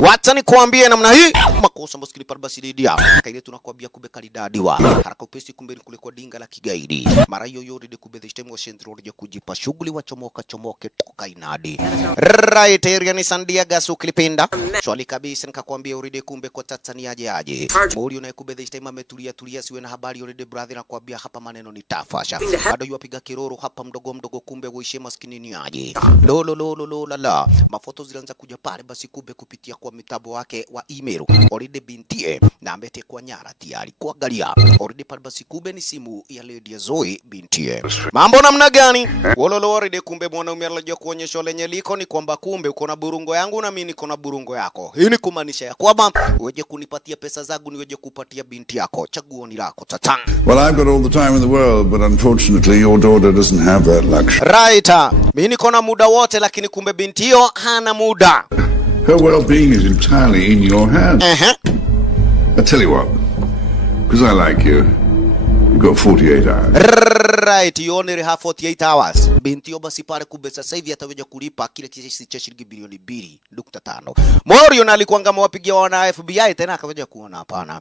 Wacha ni kuambia namna hii makosa maskini pale basi didia. Kaile tunakuambia kumbe kalidadiwa. Haraka upesi kumbe ni kule kwa dinga la kigaidi. Mara hiyo yote de kumbe this time wa Central roja kujipa shughuli wa chomoke toka inadi. Right area ni San Diego ukilipenda. Swali kabisa nikakwambia uride kumbe kwa Tanzania aje. Mori unayekube this time ametulia siwe na habari uride brother na kuambia hapa maneno ni tafasha. Bado yuapiga kiroro hapa mdogo kumbe uishe maskini ni aje. La. Mafoto zilianza kuja pale basi kumbe kupitia kwa mitabo wake wa email. Oride bintie na ametekwa nyara tayari kuangalia. Oride pale basi kumbe ni simu ya Lady Zoe bintie. Mambo namna gani? Oride kumbe mwanaume alikuja kuonyesha lenye liko ni kwamba kumbe uko na burungo yangu na mimi niko na burungo yako. Hii ni kumaanisha ya kwamba wewe kunipatia pesa zangu ni wewe kupatia binti yako. Chaguo ni lako tata. Well, I've got all the time in the world, but unfortunately your daughter doesn't have that luxury. Right. Mimi niko na muda wote lakini kumbe binti hiyo hana muda. Her well-being is entirely in your hands. I tell you what, because I like you, you've got 48 hours. Right, you only have 48 hours. Binti yo basi pale kumbe sasa hivi ataweja kulipa kile kiasi cha shilingi bilioni 2.5. Morio na alikuanga mwapigia wana FBI tena akaweja kuona hapana.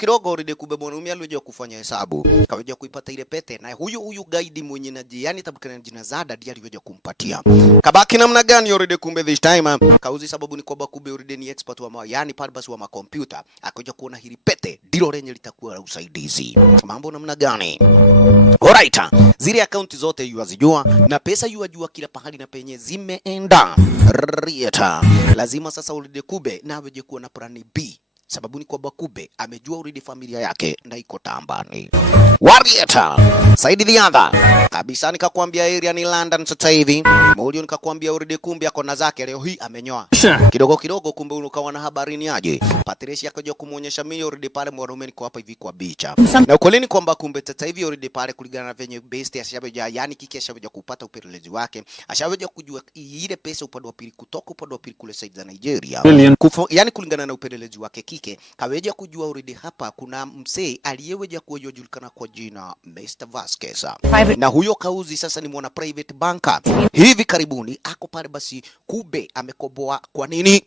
Kidogo uride kumbe mwanaume aliweja kufanya hesabu. Akaweja kuipata ile pete na huyu guide mwenye naji yani tabukana jina Zada ndiye aliweja kumpatia. Kabaki namna gani uride kumbe this time? Kauzi sababu ni kwamba kumbe uride ni expert wa yani pale basi wa makompyuta. Akaweja kuona hili pete ndilo lenye litakuwa la usaidizi. Mambo namna gani? Alright. Zile akaunti zote yuazijua na pesa yuajua kila pahali na penye zimeenda. Rieta. Lazima sasa uride kube na weje kuwa na plani B. Sababu ni kwamba kube amejua uridi familia yake na iko tambani. Warieta. Saidi the kabisa nikakwambia area ni London sasa hivi. Morio nikakwambia uridi kumbe akona zake leo hii amenyoa. Kidogo kumbe ukawa na habari ni aje. Patricia akaja kumuonyesha mimi uridi pale mwanaume niko hapa hivi kwa bicha. Na ukweli ni kwamba kumbe sasa hivi uridi pale kulingana na venye best ashabeja yani kike ashabeja kupata upelelezi wake. Ashabeja kujua ile pesa upande wa pili kutoka upande wa pili kule side za Nigeria. Yani kulingana na upelelezi wake kaweja kujua uridi hapa kuna msee aliyeweja kujulikana kwa jina Mr. Vasquez. Na huyo kauzi sasa ni mwana private banker. Hivi karibuni ako pale basi kube amekoboa kwa nini?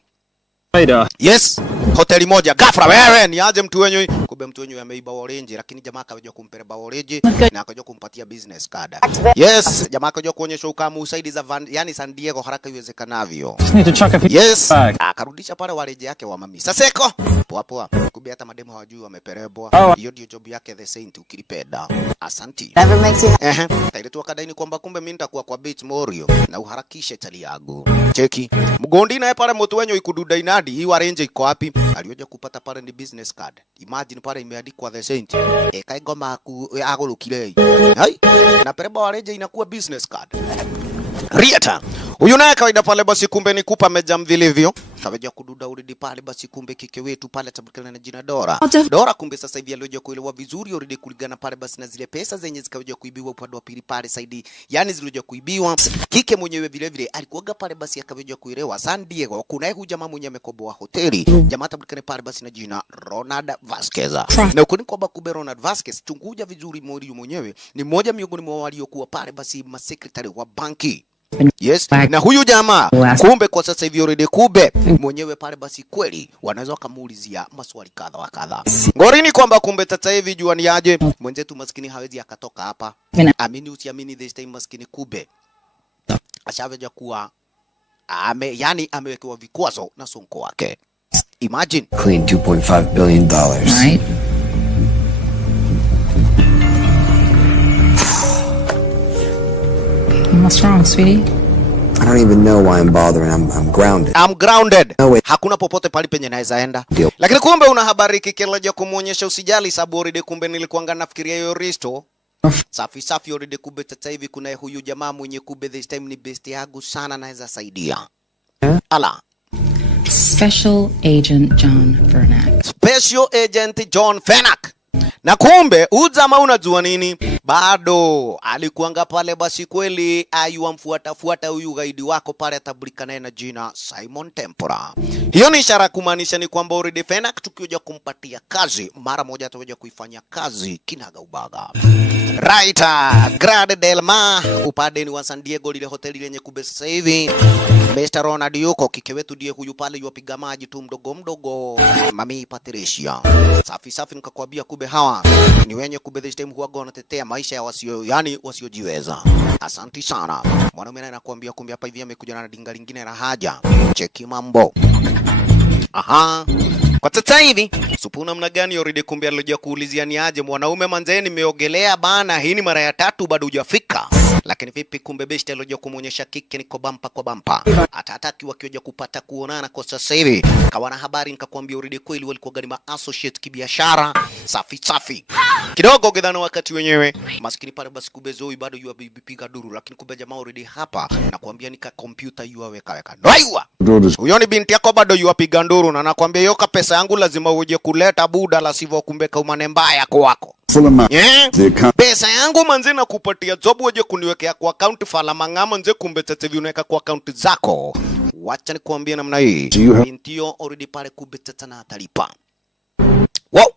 Yes, hoteli moja ghafla wewe ni aje mtu wenyewe kumbe mtu wenyewe ameiba orange lakini jamaa akaja kumpeleba orange na akaja kumpatia business card. Yes, jamaa akaja kuonyesha ukamu usaidi za yani San Diego haraka iwezekanavyo. Yes, akarudisha pale orange yake wa mami. Saseko poa kumbe hata mademo hawajui wameperebwa. Hiyo ndio job yake the saint ukilipenda. Asanti. Ile tu akadaini kwamba kumbe mimi nitakuwa kwa beach Morio na uharakishe tali yangu. Cheki. Mgondi naye pale mtu wenyewe ikududa ina hii orange iko wapi? Alioja kupata pale ni business card. Imagine pale imeandikwa the saint. Kaigoma agolukile. Hai. Na pereba orange inakuwa business card. Rieta. Huyu naye kawaida pale basi kumbe ni kupa mejam vilivyo. Kaweja kududa uridi pale basi kumbe kike wetu pale tabukana na jina Dora. Dora kumbe sasa hivi alioja kuelewa vizuri uridi kuligana pale basi na zile pesa zenye zikaweja kuibiwa upande wa pili pale saidi. Yani zilioja kuibiwa. Kike mwenyewe vile alikuwaga pale basi akaweja kuelewa San Diego kuna huyu jamaa mwenye amekoboa hoteli. Jamaa tabukana pale basi na jina Ronald Vasquez. Na ukoni kwamba kumbe Ronald Vasquez chunguja vizuri Morio mwenyewe ni mmoja miongoni mwa waliokuwa pale basi masekretari wa banki. Yes, na huyu jamaa kumbe kwa sasa hivi already kube mwenyewe pale basi kweli wanaweza kumuulizia maswali kadha wa kadha. Ngorini kwamba kumbe sasa hivi jua ni aje mwenzetu maskini hawezi akatoka hapa. Amini usiamini this time maskini kube ashaveja kuwa yani amewekewa vikwazo na sonko wake. Imagine clean $2.5 billion. Right. What's wrong, sweetie? I don't even know why I'm bothering. I'm grounded. I'm grounded. No, hakuna popote pali penye naweza enda. Lakini kumbe una habari kikeleja kumuonyesha usijali sababu already kumbe nilikuanga nafikiria hiyo Risto. Safi already kumbe sasa hivi kuna huyu jamaa mwenye kumbe this time ni best yangu sana naweza saidia. Ala. Special Agent John Fernack. Special Agent John Fernack. Na kumbe uzama unajua nini? bado alikuanga pale basi kweli ayuamfuata huyu gaidi wako pale atabulika naye na jina Simon Tempora. Hiyo ni ishara kumaanisha ni kwamba already Fennec tukioja kumpatia kazi mara moja atakuja kuifanya kazi kinaga ubaga. Right, Grande Del Mar upande ni wa San Diego, lile hoteli lenye kube sasa hivi. Mr. Ronald yuko, kike wetu ndiye huyu pale yuwapiga maji tu mdogo Mami Patricia. Safi nikakwambia kube hawa ni wenye kube this time huwaga wanatetea maisha ya wasiojiweza. Asanti sana. Mwanaume anakuambia kumbe hapa hivi amekuja na dinga lingine la haja. Cheki mambo. Aha. Kwa sasa hivi supu namna gani already kumbe alojia kuulizia ni aje mwanaume manzeni nimeogelea bana, hii ni mara ya 3 bado hujafika. Lakini vipi kumbe besti alojia kumuonyesha kike niko bampa kwa bampa. Atataki wakioja kupata kuonana kwa sasa hivi. Kawana habari nikakwambia already kweli walikuwa gani ma associate kibiashara. Safi. Kidogo gedhana wakati wenyewe. Maskini pale basi kumbe Zoe bado yuapiga duru, lakini kumbe jamaa already hapa nakwambia nika computer yuaweka. Noiwa. Huyo ni binti yako bado yuapiga duru na nakwambia yoka pesa yangu lazima uje kuleta buda, la sivyo kumbeka umane mbaya kwako. Pesa yangu manze na kupatia job uje kuniwekea kwa account fala mangama nje kumbe tete unaweka kwa account zako. Wacha nikuambie namna hii. Intio already pale kumbe tete na atalipa. Wow.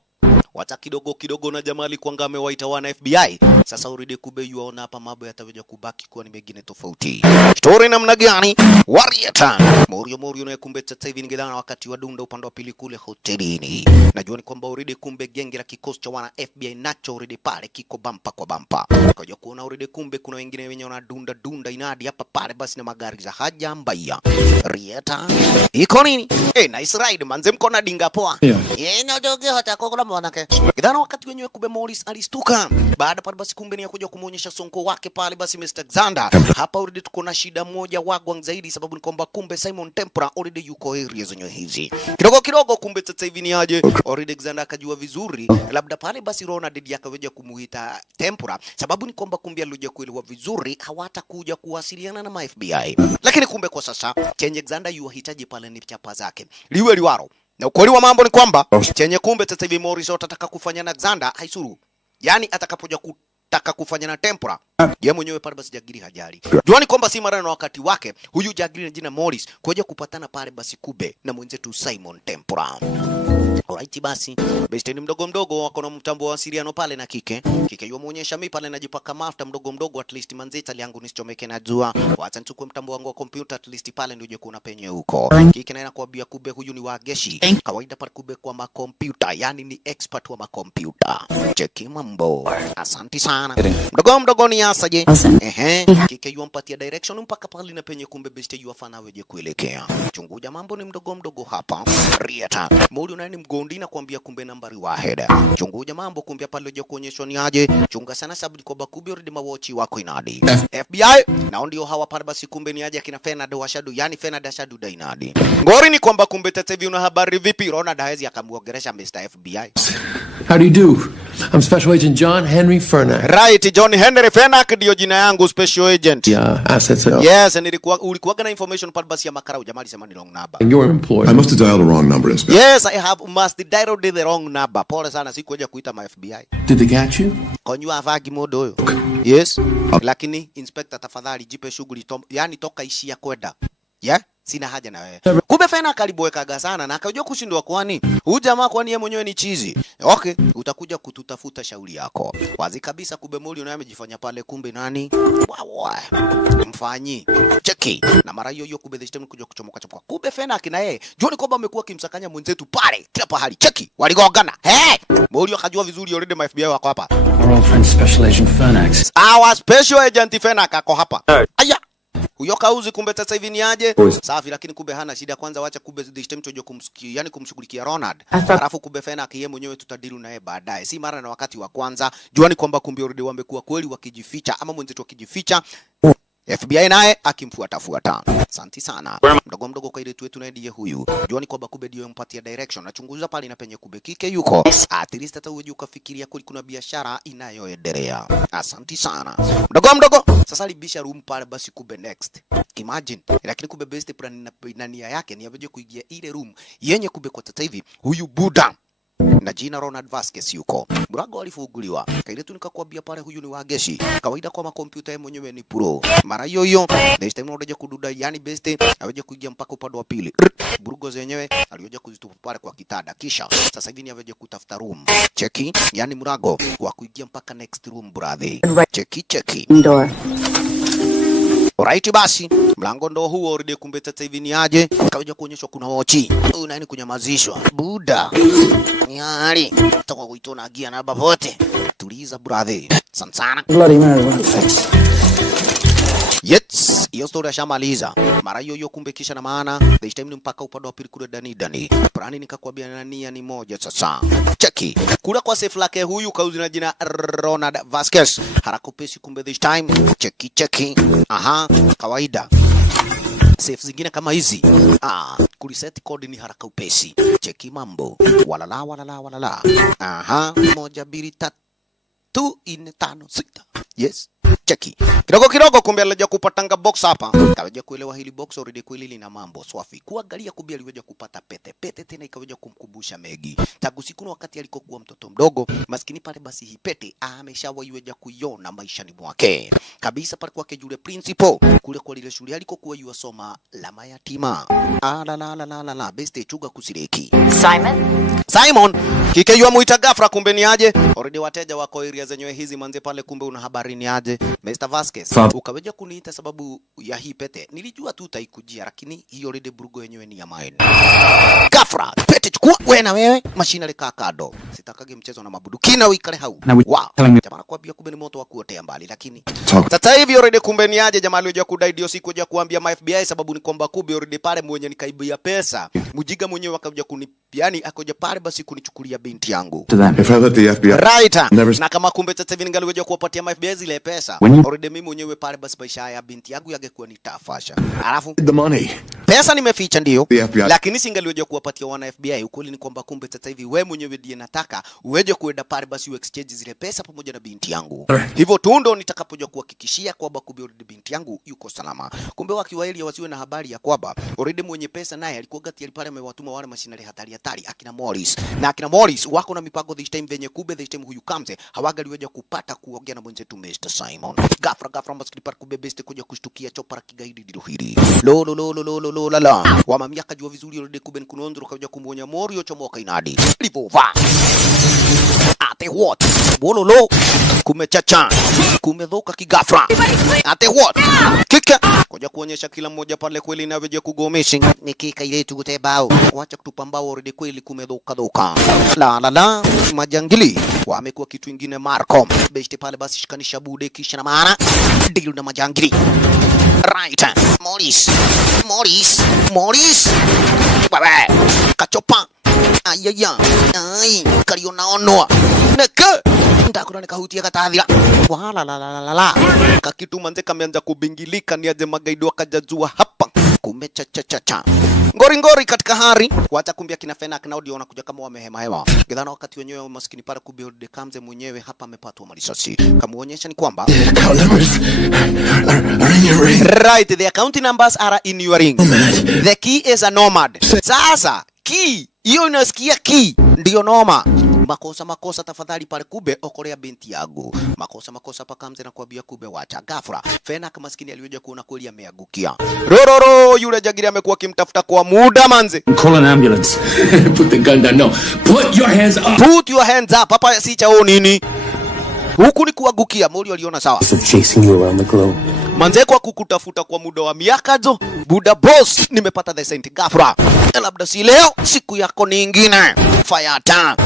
Wacha kidogo na jamaa alikuwa amewaita wana FBI. Sasa already kumbe yuaona hapa mambo yataweja kubaki kuwa ni mengine tofauti. Story namna gani? Warieta. Morio na kumbe sasa hivi ningedana wakati wa dunda upande wa pili kule hotelini. Najua ni kwamba already kumbe genge la kikosi cha wana FBI nacho already pale kiko bampa kwa bampa. Kwa kuona already kumbe kuna wengine wenye wana dunda inadi hapa pale basi na magari za haja mbaya. Rieta. Iko nini? Nice ride manze, mko na dinga poa. Nyodoge hata kokula mwanake. Kidana wakati wenyewe kumbe Morris alistuka. Baada pale basi kumbe ni kuja kumuonyesha sonko wake pale basi Mr. Xander. Hapa already tuko na shida moja wagwang zaidi, sababu ni kwamba kumbe Simon Tempora already yuko area zenyewe hizi. Kidogo kumbe sasa hivi ni aje. Already Xander akajua vizuri. Labda pale basi Ronald akaweja kumuita Tempora, sababu ni kwamba kumbe alikuja kuelewa vizuri hawatakuja kuwasiliana na FBI. Lakini kumbe kwa sasa chenye Xander yuhitaji pale ni chapa zake. Liwe liwaro. Na ukweli wa mambo ni kwamba chenye kumbe sasa hivi Morris atataka kufanya na Xander haisuru. Yaani atakapoja kutaka kufanya na Tempora, yeye mwenyewe pale basi Jagiri hajali. Juani kwamba si mara na wakati wake huyu Jagiri na jina Morris kuja kupatana pale basi kube na mwenzetu Simon Tempora. Alright basi, besteni mdogo wako na mtambo wa siriano pale na kike yuamuonyesha mimi pale najipaka mafuta mdogo at least manzeta yangu nisichomeke na jua. Wacha nichukue mtambo wangu wa computer at least pale ndio kuna penye huko. Kike naye anakuambia kube huyu ni wageshi. Kawaida pale kube kwa makompyuta, yani ni expert wa makompyuta. Cheki mambo. Asante sana. Mdogo ni asaje. Kike yuampatia direction mpaka pale na penye kumbe besti yuafana weje kuelekea. Chunguja mambo ni mdogo hapa. Rieta. Muli nani mgondi na kuambia kumbe nambari waheda. Chunguja mambo kumbe pale je kuonyeshwa ni aje. Chunga sana sababu kwa bakubi already mawochi wako inadi. FBI na ndio hawa pale basi kumbe ni aje akina Fernando Washadu, yani Fernando Washadu dainadi. Ngori ni kwamba kumbe tete hivi una habari vipi? Ronald hawezi akamuongelesha Mr. FBI. How do you do? I'm Special Agent John Henry Fernack. Right, John Henry Fernack ndio jina yangu, Special Agent. Yeah, assets. Yes, and ulikuwa na information pale basi ya makarau jamaa alisema ni wrong number. And you're employed. I must have dialed the wrong number, Inspector. Yes, I have dialed the wrong number. Pole sana sikuja kuita ma FBI. Did they catch you? Konywa avagi modo huyo. Yes. Lakini Inspector tafadhali jipe shughuli yani toka ishia kwenda. Yeah? Sina haja na wewe. Kumbe Fernack aliboekaga sana na akajua kushindwa kwani. Huyu jamaa kwani yeye mwenyewe ni chizi. Okay, utakuja kututafuta shauri yako. Wazi kabisa kumbe Moli naye amejifanya pale kumbe nani? Mfanyi. Cheki. Na mara hiyo kumbe the system kuja kuchomoka. Kumbe Fernack na yeye John kwamba amekuwa kimsakanya mwenzetu pale kila pahali. Cheki. Waligongana. Moli akajua vizuri already ma FBI wako hapa. Our old friend Special Agent Fernack. Our Special Agent Fernack ako hapa. Aya. Huyo kauzi kumbe sasa hivi ni aje? Safi, lakini kumbe hana shida. Kwanza wacha kumbe the system chojo kumsikia, yani kumshughulikia Ronald. Alafu kumbe Fernack yeye mwenyewe tutadilu naye baadaye. Si mara na wakati wa kwanza. Juani kwamba kumbe already wamekuwa kweli wakijificha ama mwenzetu wakijificha. FBI naye akimfuata. Asante sana. Mdogo kwa ile wetu naye ndiye huyu. Juani kwamba kumbe ndio mpatia direction. Nachunguza pale na penye kumbe kike yuko. At least hata wewe ukafikiria kuna biashara inayoendelea. Asante sana. Mdogo. Sasa libisha room pale basi kumbe next. Imagine. Lakini kumbe best plan na nia yake ni aweje kuingia ile room yenye kumbe kwa sasa hivi huyu Buddha na jina Ronald Vasquez yuko. Mlango alifunguliwa. Kaile tu nikakwambia pale huyu ni wa Geshi. Kawaida kwa makompyuta yeye mwenyewe ni pro. Mara hiyo next time unaoje kududa yani best aweje kuingia mpaka upande wa pili. Burugo zenyewe alioje kuzitupa pale kwa kitanda. Kisha sasa hivi ni aweje kutafuta room. Cheki yani mlango wa kuingia mpaka next room brother. Cheki. Door. Alright basi, mlango ndo huo already kumbe sasa hivi ni aje. Kaja kuonyeshwa kuna wochi. Huyu nani kunyamazishwa? Buda. Nyari. Toka kuitona agia na babote. Tuliza brother. Sana. Bloody Mary. Yes, hiyo story ashamaliza. Mara hiyo kumbe kisha na maana this time ni mpaka upande wa pili kule Dani. Plani nikakwambia nania ni moja sasa. Cheki. Kula kwa safe lake huyu kauzi na jina Ronald Vasquez. Harakopesi kumbe this time. Cheki. Aha, kawaida. Safe zingine kama hizi. Kuliset code ni haraka upesi. Cheki mambo. Walala. Aha, 1 2 3 2 4 5 6. Yes. Cheki. Kidogo kumbe alija kupatanga box hapa. Kaweja kuelewa hili box already kweli lina mambo swafi. Kuangalia kumbe aliweja kupata pete tena ikaweja kumkumbusha Megi. Tangu siku wakati alikokuwa mtoto mdogo, maskini pale basi hii pete ameshawaiweja kuiona maishani mwake. Kabisa pale kwake yule principal kule kwa lile shule alikokuwa yusoma la mayatima. La best chuga kusireki. Simon kike yua muita ghafla kumbe ni aje? Already wateja wako area zenyewe hizi manze pale kumbe una habari ni aje? Mr. Vasquez ukaweja kuniita sababu ya hii pete. Nilijua tu utaikujia lakini hiyo already burugo yenyewe ni ya mine. Ghafla pete chukua wewe na wewe mashina leka kado. Sitakage mchezo na mabudukina uikale hau. Wow. Jamaa nakwambia kumbe ni moto wa kuotea mbali lakini sasa hivi already kumbe ni aje jamaa alioja kudai ndio siku ya kuambia ma FBI sababu ni kwamba kumbe already pale mwenye nikaibia pesa. Mujiga mwenyewe akaja yani akoja pale basi kunichukulia binti yangu. If I let the FBI right. Na kama kumbe sasa hivi ningaliweja kuwapatia ma FBI zile pesa. Already mimi mwenyewe pale basi maisha ya binti yangu yangekuwa ni tafasha. Alafu the money. Pesa nimeficha ndio. Lakini singaliweja kuwapatia wana FBI. Ukweli ni kwamba kumbe sasa hivi wewe mwenyewe ndiye nataka uweje kuenda pale basi exchange zile pesa pamoja na binti yangu. Hivyo tu ndo nitakapoja kuhakikishia kwamba kumbe binti yangu yuko salama. Kumbe wakiwaeli wasiwe na habari ya kwamba already mwenye pesa naye alikuwa gati pale amewatuma wale mashinari hatari akina Morris. Na akina Morris wako na mipango this time venye kube this time huyu Kamze hawagaliweja kupata kuongea na mwenzetu Mr. Simon. Ghafla maskini par kube best kuja kushtukia chopara kigaidi ndilo hili. La. Wa miaka jua vizuri already kube kunondro kaja kumuonya Morio chomoka inadi. Livova. Ate what? Bololo. Kumechacha. Kumedhoka kigafra. Ate what? Kika. Koja kuonyesha kila mmoja pale kweli na weje kugomeshi. Nikika ile tu kutebao. Wacha kutupambao already kweli kumedhoka. La. Majangili. Wamekuwa kitu kingine Marco. Besti pale basi shikanisha bude kisha na maana. Deal na majangili. Right. Morris. Baba. Kachopa. Ai, kalionaonoa. Neka. Ndakuna nikahutia katathira. La. Kakitu manze kameanza kubingilika ni aje magaidi wakajazua hapa. Kumecha. Ngori katika hari. Wacha kumbia kina Fena kina audio wanakuja kama wamehema. Gidhana wakati wenyewe maskini pale kubuild Kamze mwenyewe hapa amepatwa malisasi. Kamuonyesha ni kwamba right, the account numbers are in your ring. The key is a nomad. Sasa key hiyo unasikia key ndio noma. Makosa tafadhali pale kube okolea binti yangu. Makosa pa Kamze na kuambia kube wacha. Ghafla Fena kama maskini aliyoja kuona kweli ameangukia. Rororo yule jagiri amekuwa kimtafuta kwa muda manze. Call an ambulance. Put the gun down. No. Put your hands up. Put your hands up. Papa si chao nini? Huku ni kuangukia. Mori aliona sawa. Chasing you around the globe. Manze kwa kukutafuta kwa muda wa miaka zo. Buda boss nimepata the cent ghafla. Labda si leo siku yako nyingine. Fayata.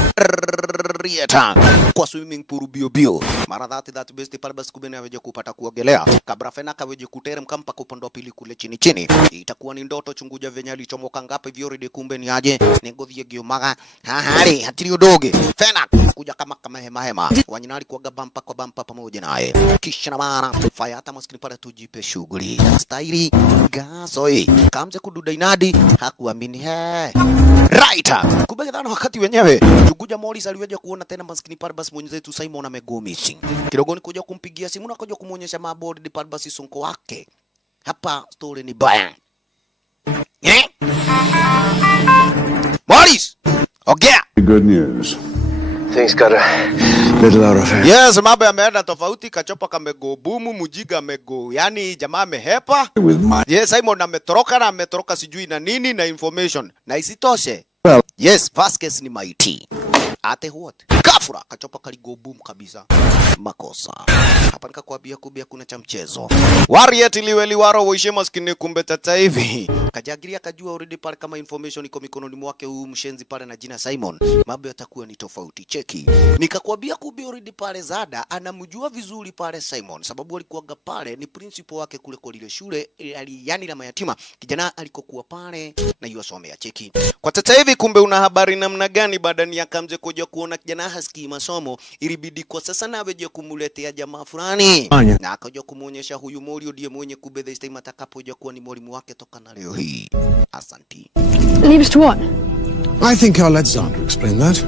Rieta. Kwa swimming pool bio. Mara that best pale basi kubeni aweje kupata kuogelea. Kabla Fena kaweje kuteremka mpaka upande wa pili kule chini. Itakuwa ni ndoto chunguja venye alichomoka ngapi vyo rede kumbe ni aje. Nengodhie giomaga. Hahari hatiri udoge. Fena kuja kama hema. Wanyinali kuaga bampa kwa bampa pamoja naye. Kisha na maana Fayata maskini pale tujipe shughuli. Staili gasoi. Kamze kududa inadi hakuamini right. Kubega dhana wakati wenyewe Chuguja Morris aliweja kuona tena maskini pale basi mwenzetu Simon amego missing. Kidogo ni kuja kumpigia simu na kuja kumuonyesha maboard pale basi sonko wake. Hapa story ni baya. Morris. Ogea. Good news. Things got a little out of hand. Yes, mambo yameenda tofauti, kachopa kamego bumu, mujiga amego. Yani jamaa amehepa. Yes, Simon ametoroka na ametoroka sijui na nini na information. Na isitoshe. Well, yes, Vasquez ni maiti. Ate what? Kafura kachopa kaligo boom kabisa. Makosa. Hapa nikakwambia kubia kuna cha mchezo. Warrior liweli waro waishe maskini kumbe tata hivi. Kajagiria kajua already pale kama information iko mikononi mwake huyu mshenzi pale na jina Simon. Mambo yatakuwa ni tofauti. Cheki. Nikakwambia kubia already pale Zada anamjua vizuri pale Simon sababu alikuwaga pale ni principal wake kule kwa ile shule yani la mayatima. Kijana alikokuwa pale na yuasomea. Cheki. Kwa tata hivi kumbe una habari namna gani baada ya Kamze kuja kuona kijana hasikii masomo ilibidi kwa sasa na weje kumuletea jamaa fulani na akaja kumuonyesha huyu Morio ndiye mwenye kubedha time atakapoja kuwa ni mwalimu wake toka na leo hii. Asanti. Leaves to what? I think I'll let Zada explain that.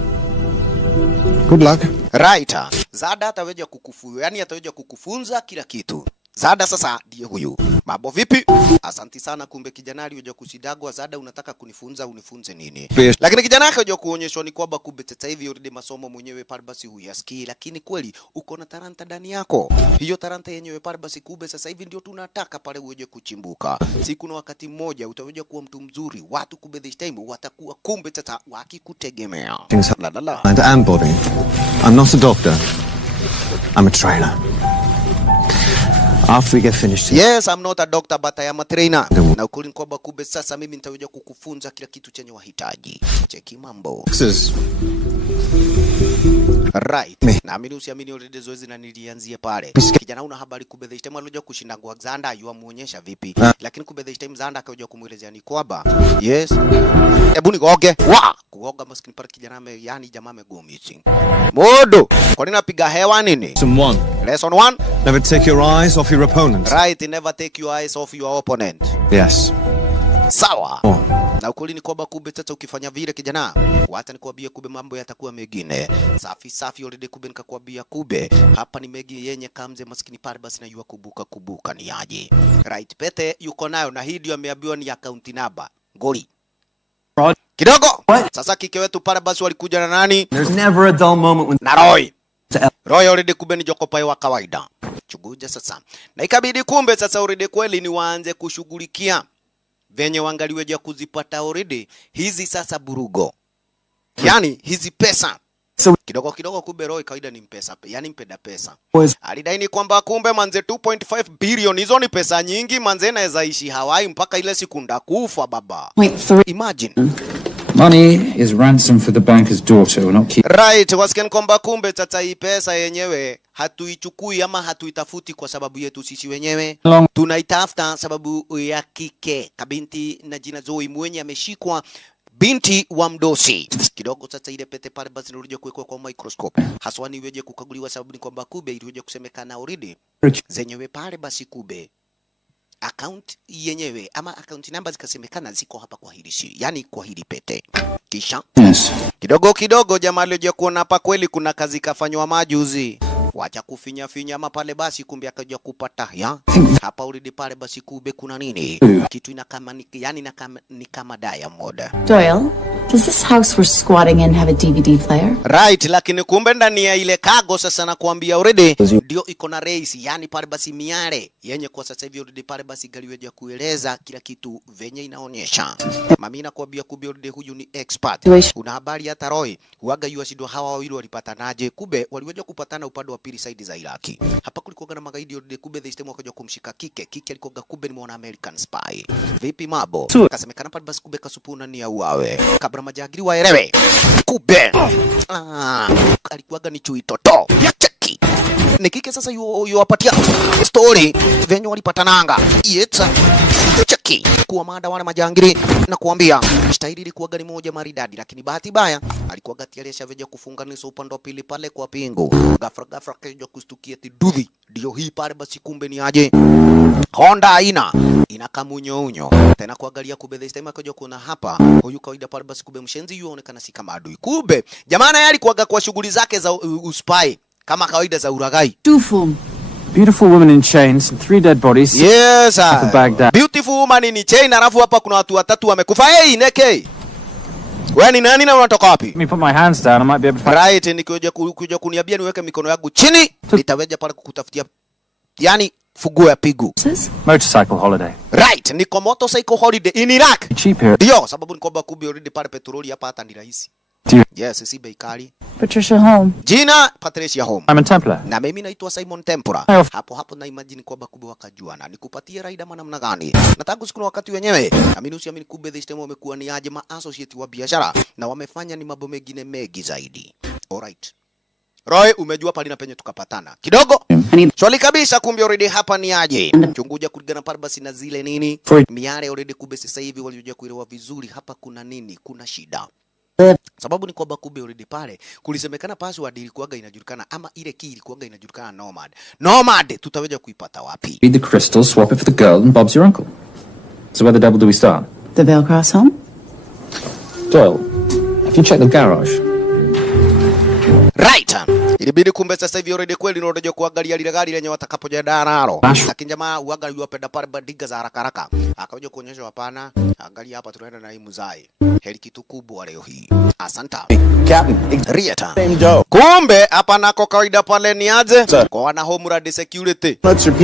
Good luck. Right. Zada ataweja kukufunza, yani ataweja kukufunza kila kitu. Zada sasa ndiye huyu. Mambo vipi? Asanti sana kumbe kijana aliyoja kusidagwa Zada unataka kunifunza unifunze nini? Lakini kijana akaja kuonyeshwa ni kwamba kumbe sasa hivi yule masomo mwenyewe pale basi huyasikii lakini kweli uko na talanta ndani yako. Hiyo talanta yenyewe pale basi kumbe sasa hivi ndio tunataka pale uweje kuchimbuka. Siku na wakati mmoja utaweja kuwa mtu mzuri. Watu kumbe this time watakuwa kumbe sasa wakikutegemea. And I'm body. I'm not a doctor. I'm a trainer. After we get finished. Yes, I'm not a doctor but I am a trainer. Na ukweli ni kwamba kumbe sasa mimi nitaweja kukufunza kila kitu chenye wahitaji. Cheki mambo. Right. Na amini usiamini already zoezi na nilianzia pale. Kijana una habari kumbe the time alikuja kushinda kwa Xander yuamuonyesha vipi. Lakini kumbe the time Xander akaja kumuelezea ni kwamba yes. Hebu nigoge. Wa! Kuoga maskini pale kijana yani jamaa amegomisi. Modo. Kwa nini napiga hewa nini? Lesson 1. Never take your eyes off your opponent. Right, never take your eyes off your opponent. Yes. Sawa. Na ukweli ni kwamba kumbe sasa ukifanya vile kijana, hata nikwambia kumbe mambo yatakuwa mengine. Safi already kumbe nikakwambia kumbe hapa ni megi yenye Kamze maskini pale basi na yua kubuka ni aje. Right, pete yuko nayo na hii ndio ameambiwa ni account number. Goli. Kidogo. Sasa kike wetu pale basi walikuja na nani? There's never a dull moment when na Roy already kumbe ni jokopai wa kawaida. Chuguja sasa. Na ikabidi kumbe sasa already kweli ni waanze kushughulikia venye wangaliweja kuzipata already hizi sasa burugo. Yani hizi pesa. Kidogo kumbe Roy kawaida ni mpesa, yani mpenda pesa. Alidai ni kwamba kumbe manze 2.5 billion hizo ni pesa nyingi manze inaweza ishi Hawaii mpaka ile siku ndakufa baba. Imagine. Money is ransom for the banker's daughter. We're not keep. Right, wasikia kwamba kumbe tata hii pesa yenyewe hatuichukui ama hatuitafuti kwa sababu yetu sisi wenyewe. Tunaitafuta sababu ya kike kabinti na jina Zoe mwenye ameshikwa binti wa mdosi. Kidogo sasa ile pete pale basi nirudi kuwekwa kwa microscope. Haswa ni weje kukaguliwa sababu ni kwamba kube iliweje kusemekana already. Zenyewe pale basi kube account yenyewe ama account number zikasemekana ziko hapa kwa hili yani kwa hili pete. Kisha kidogo jamaa aliyekuja kuona hapa kweli kuna kazi kafanywa majuzi. Wacha kufinya ama pale basi kumbe akaja kupata ya hapa already pale basi kube kuna nini kitu ina kama yani ni kama Diamond. Doyle, does this house we're squatting in have a DVD player? Right, lakini kumbe ndani ya ile kago sasa na kuambia already ndio iko na race yani pale basi miale yenye kwa sasa hivi already pale basi galiweja kueleza kila kitu venye inaonyesha. Mami nakwambia kumbe already huyu ni expert. Una habari hata Roy huaga yuasido hawa wawili walipatanaje kumbe waliweja kupatana upande wa pili side za Iraki. Hapa kulikuwa na magaidi already kumbe the system wakaja kumshika kike alikuwa kumbe ni mwana American spy. Vipi mabo? Kasemekana pale basi kumbe kasupuna ni auawe. Kabla majagiri waelewe. Kumbe alikuwaga ni chui toto. Cheki. Ni kike sasa yuwapatia story venye walipatananga. Yetsa. Cheki. Kuwa mada wana majangiri na kuambia stahili ilikuwa gani moja maridadi lakini bahati baya alikuwa gatialisha veja kufunganisha upande wa pili pale kwa pingu. Gafra kaja kustukia tidudhi. Ndio hii pale basi kumbe ni aje. Honda ina kamunyo tena kuangalia kumbe the time akaja kuona hapa huyu kawaida pale basi kumbe mshenzi yuonekana si kama adui. Kumbe jamaa naye alikuwa kwa shughuli zake za uspy kama kawaida za uragai. Beautiful woman in chains and 3 dead bodies. Yes, beautiful woman in chain alafu hapa kuna watu watatu wamekufa. Hey, Neke. Wewe ni nani na unatoka wapi? Let me put my hands down, I might be able to find... Right, nikikuja kuniambia niweke mikono yangu chini, nitaweja pale kukutafutia yani funguo ya pigu. Motorcycle holiday. Right, niko motorcycle holiday in Iraq. Cheap here. Ndio, sababu niko kumbe already pale petroli hapa hata ni rahisi. Yes, si bei kali. Patricia Home. Jina Patricia Home. Simon Templar. Na mimi naitwa Simon Tempura. Hapo na imagine kwamba kumbe wakajuana. Nikupatie raida namna gani? Nataka siku wakati wenyewe. Amini usiamini kumbe this time wamekuwa ni aje ma associate wa biashara na wamefanya ni mambo mengine mengi zaidi. Alright. Roy, umejua pale na penye tukapatana. Kidogo. Swali kabisa kumbe already hapa ni aje. Chunguja kulingana pale basi na zile nini? Miare already kumbe sasa hivi walioja kuelewa vizuri hapa kuna nini? Kuna shida. Sababu ni kwamba kumbe already pale kulisemekana password ilikuwaga inajulikana ama ile key ilikuwaga inajulikana Nomad. Nomad tutaweza kuipata wapi? Read the crystal, swap it for the girl, and Bob's your uncle. So where the devil do we start? The Belcross home? Doyle, have you checked the garage? Right. Ilibidi kumbe sasa hivi already kweli ndio kuangalia lile gari lenye watakapoja nalo. Lakini jamaa uaga yuapenda pale badiga za haraka haraka. Akaja kuonyesha hapana, angalia hapa tunaenda na hii mzai. Heli kitu kubwa leo hii. Asanta. Captain, Rieta. Kumbe hapa nako kawaida pale ni aje? Kwa wana Homeland Security.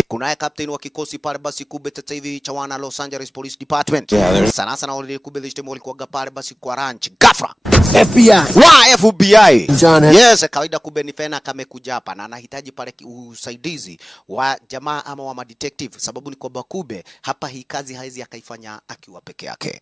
Kuna captain wa kikosi pale basi kumbe sasa hivi cha wana Los Angeles Police Department. Sana sana wale kumbe this time walikuwa pale basi kwa ranch. Gafra. FBI. Wa FBI. Yes, kawaida kumbe ni Fena kamekuja hapa na anahitaji pale usaidizi wa jamaa ama wa detective sababu ni kwamba kumbe hapa hii kazi haizi akaifanya akiwa peke yake.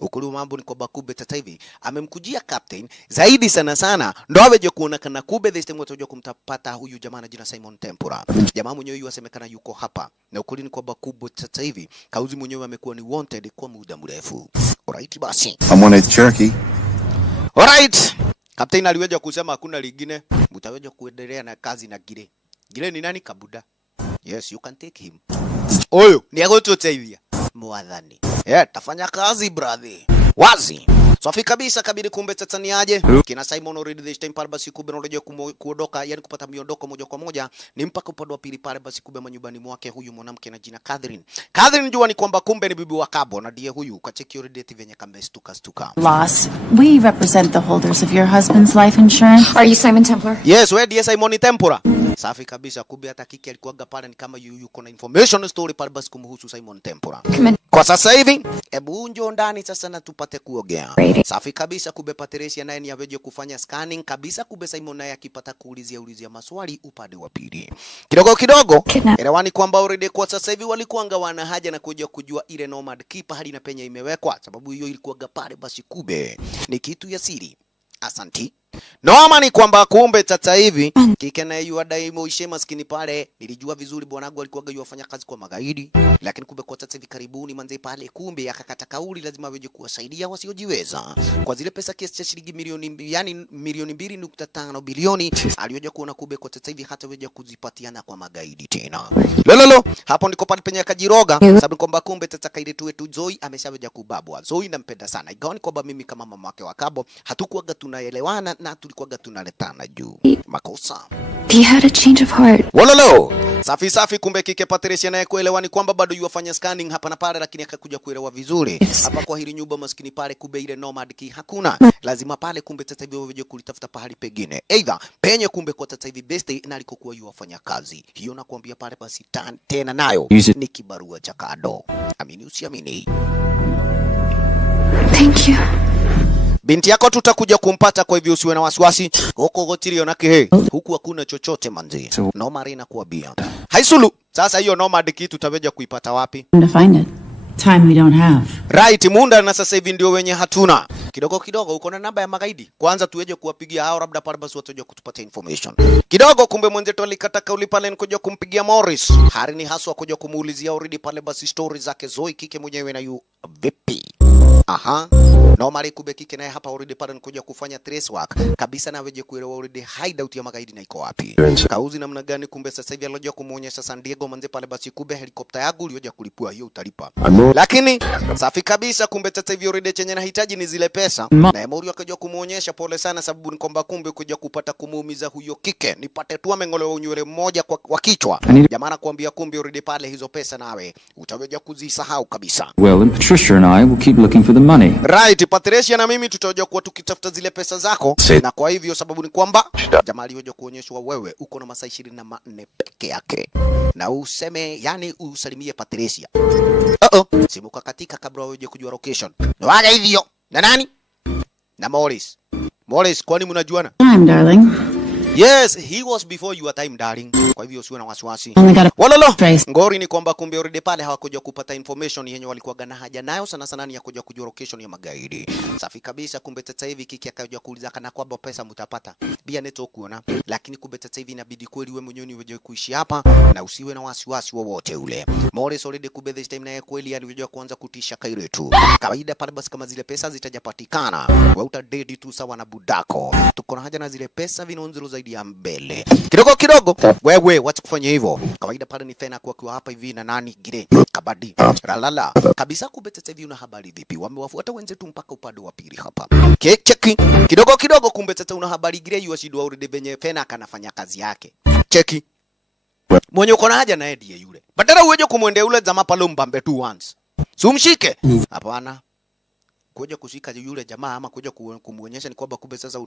Ukuli mambo ni kwamba kumbe sasa hivi amemkujia captain zaidi sana ndo aweje kuonekana kumbe this time wataje kumtapata huyu jamaa na jina Simon Tempura. Jamaa mwenyewe yuasemekana yuko hapa na ukuli ni kwamba kumbe sasa hivi kauzi mwenyewe amekuwa ni wanted kwa muda mrefu. Alright basi. I'm on 8th Cherokee. Alright. Captain aliweja kusema hakuna lingine, mtaweja kuendelea na kazi na Gire. Gire ni nani? Kabuda. Yes, you can take him. Oyo, ni agototeivia. Mwadhani. Tafanya kazi brother. Wazi. Safi kabisa kabidi kumbe sasa ni aje? Kina Simon already this time pale basi kumbe unarejea kuondoka, yani kupata miondoko moja kwa moja ni mpaka upande wa pili pale basi kumbe manyumbani mwake huyu mwanamke na jina Catherine. Catherine jua ni kwamba kumbe ni bibi wa Kabo na ndiye huyu kacheki already venye kambe stuka. Loss. We represent the holders of your husband's life insurance. Are you Simon Templar? Yes, wewe ndiye Simon Tempura. Safi kabisa kumbe hata kiki alikuwaga pale ni kama yuko na information story pale basi kumhusu Simon Tempura. Kwa sasa hivi hebu njoo ndani sasa na tupate kuogea. Safi kabisa kumbe Patricia naye ni aweje kufanya scanning kabisa kumbe Simon naye akipata kuulizia maswali upande wa pili. Kidogo elewani kwamba already kwa sasa hivi walikuanga wana haja na kuja kujua ile Nomad Keeper hadi na penye imewekwa sababu hiyo ilikuwaga pale basi kumbe ni kitu ya siri. Asanti. Noma ni kwamba kumbe sasa hivi kike na yeye adaimo ishe maskini pale nilijua vizuri bwanangu alikuwa yafanya kazi kwa magaidi lakini kumbe kwa sasa hivi karibuni manze pale kumbe akakata kauli lazima aweje kuwasaidia wasiojiweza kwa zile pesa kiasi cha shilingi milioni yani milioni 2.5 bilioni aliyoja kuona kumbe kwa sasa hivi hata weje kuzipatiana kwa magaidi tena. Lolo hapo ndiko pale penye akajiroga sababu kwamba kumbe sasa kaide tu wetu Zoe ameshaweja kubabwa. Zoe nampenda sana. Igaoni kwamba mimi kama mama wake wa Kabo hatukuaga tunaelewana na tulikuwaga tunaletana juu. Makosa. He had a change of heart. Wololo. Safi kumbe kike Patricia naye kuelewa ni kwamba bado yuwafanya scanning hapa na pale lakini akakuja kuelewa vizuri. Hapa kwa hili nyumba maskini pale kumbe ile Nomad Key hakuna. Lazima pale kumbe sasa hivi waje kulitafuta pahali pengine. Either penye kumbe kwa sasa hivi best na alikokuwa yuwafanya kazi. Hiyo nakwambia pale basi tena nayo ni kibarua cha kado. Amini usiamini. Thank you. Binti yako tutakuja kumpata kwa hivyo usiwe na wasiwasi. Huko gotirio na kihe. Huku hakuna chochote manzi. Nomad inakuambia. Haisulu. Sasa hiyo Nomad Key tutaweja kuipata wapi? To find it. Time we don't have. Right, muda na sasa hivi ndio wenye hatuna. Kidogo uko na namba ya magaidi. Kwanza tuweje kuwapigia hao labda pale basi wataje kutupatia information. Kidogo kumbe mwenzetu alikata kauli pale nikuja kumpigia Morris. Hari ni haswa kuja kumuulizia already pale basi story zake Zoe kike mwenyewe na yu vipi. Aha. Nomali kumbe kike naye hapa already pale nikuja kufanya trace work kabisa na weje kuelewa already hideout ya magaidi na iko wapi. Kauzi namna gani kumbe sasa hivi alioja kumuonyesha San Diego manze pale basi kumbe helikopta yangu ilioja kulipua hiyo utalipa. Lakini safi kabisa kumbe sasa hivi already chenye nahitaji ni zile pesa. Na Emori akaja kumuonyesha pole sana sababu ni kwamba kumbe kuja kupata kumuumiza huyo kike nipate tu amengolewa unywele mmoja kwa kichwa. Jamaa anakuambia kumbe already pale hizo pesa nawe utaweja kuzisahau kabisa. Well, and Patricia and I will keep looking for for the money. Right, Patricia na mimi tutaoja kuwa tukitafuta zile pesa zako. Na kwa hivyo sababu ni kwamba jamaa aliyoja kuonyeshwa wewe uko na masaa 24 peke yake. Na useme yani usalimie Patricia. Simu katika kabla wewe kujua location. Na waga hivyo. Na nani? Na Morris. Morris, kwani mnajuana? Time, darling. Yes, he was before your time, darling. Kwa hivyo usiwe na wasiwasi. Walolo. Ngori ni kwamba kumbe already pale hawakuja kupata information yenye walikuwa gana haja nayo sana sana ni ya kuja kujua location ya magaidi. Safi kabisa, kumbe sasa hivi kiki akaja kuuliza kana kwamba pesa mtapata. Bia neto kuona, lakini kumbe sasa hivi inabidi kweli wewe mwenyewe uje kuishi hapa na usiwe na wasiwasi wowote ule. Morris already kumbe this time naye kweli alikuja kuanza kutisha Kairetu. Kawaida pale basi kama zile pesa zitajapatikana, wewe utadedi tu sawa na budako. Tuko na haja na zile pesa vinonzero zaidi ya mbele. Kidogo wewe wacha kufanya hivyo. Kawaida pale ni Fena kwa hapa hivi na nani Gire Kabadi Ralala kabisa. Kumbe sasa hivi una habari vipi? Wamewafuata wenzetu mpaka upande wa pili hapa. Cheki kidogo kumbe sasa una habari Gire yuashidwa already venye Fena kanafanya kazi yake. Cheki mwenye uko na haja na ndiye yule. Badala uweje kumwendea yule jamaa pale mbambe tu once. Sumshike. Hapana. Kuja kushika yule jamaa ama kuja kumuonyesha ni kwamba kumbe sasa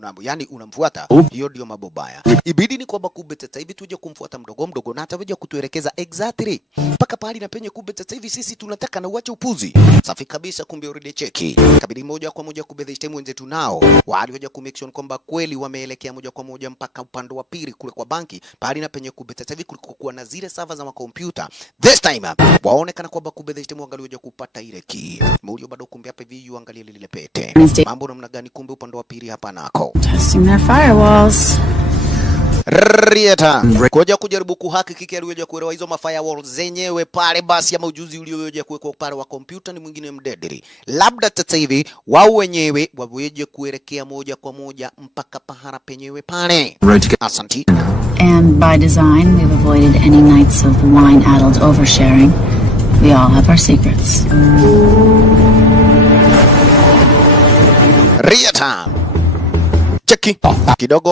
unamfuata. Hiyo ndio mabobaya. Ibidi ni kwamba kumbe sasa hivi tuje kumfuata mdogo na ataweja kutuelekeza exactly mpaka pale na penye kumbe sasa hivi sisi tunataka na uache upuzi. Safi kabisa, kumbe already cheki. Kabidi moja kwa moja kumbe the time wenzetu nao walioja ku make sure kwamba kweli wameelekea moja kwa moja mpaka upande wa pili kule kwa banki pale na penye kumbe sasa hivi kulikuwa na zile server za makompyuta. This time waonekana kwamba kumbe the time wangalioja kupata ile key. Mulio bado kumbe hapa hivi lile pete. Mambo namna gani kumbe upande wa pili hapa nako. Testing their firewalls. Rieta. Koja kujaribu kuhaki kiki aliweja kuelewa hizo mafirewalls zenyewe pale basi ama ujuzi ulioweja kuwekwa upande wa kompyuta ni mwingine mdederi. Labda sasa hivi wao wenyewe waweje kuelekea moja kwa moja mpaka pahara penyewe pale. Asanti. And by design we've avoided any nights of wine-addled oversharing. We all have our secrets. Rieta. Cheki.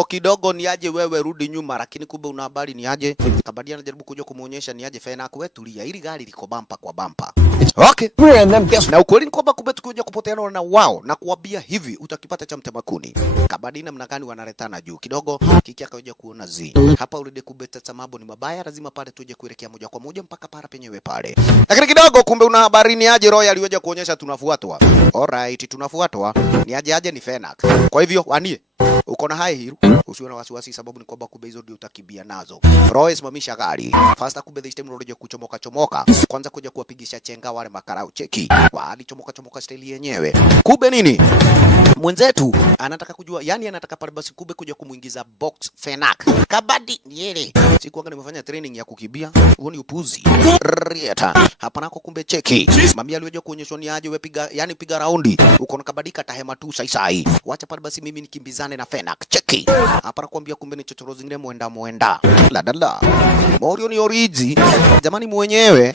Kidogo ni aje wewe rudi nyuma, lakini kumbe una habari ni aje. Kabadi anajaribu kuja kumuonyesha ni aje Fena wewe tulia. Hili gari liko bampa kwa bampa. Okay. Na ukweli ni kwamba kumbe tukija kupoteana na wao na kuambia hivi utakipata cha mtemakuni. Kabadi namna gani wanaletana juu. Kidogo kiki akaja kuona zi. Hapa urudi kumbe tata mambo ni mabaya, lazima pale tuje kuelekea moja kwa moja mpaka para penyewe pale. Lakini kidogo kumbe una habari ni aje Roy aliweja kuonyesha tunafuatwa. Alright, tunafuatwa. Ni aje ni Fena. Kwa hivyo wanie uko na hai hiro, usiwe na wasiwasi sababu ni kwamba kumbe hizo ndio utakibia nazo. Roy simamisha gari. Fasta kumbe the system roje kuchomoka. Kwanza kuja kuwapigisha chenga wale makarau cheki. Wali chomoka style yenyewe. Kumbe nini? Mwenzetu anataka kujua, yani anataka pale basi kumbe kuja kumuingiza box Fenak. Kabadi yele. Sikuanga nimefanya training ya kukibia. Huo ni upuzi. Rieta. Hapa nako kumbe cheki. Mami aliweje kuonyeshwa ni aje wepiga, yani piga raundi. Uko na kabadika tahema tu sai. Wacha pale basi mimi nikimbizane na Fenak. Cheki. Hapa nakwambia kumbe ni chochoro zingine muenda. La. Morio ni oriji. Jamani mwenyewe.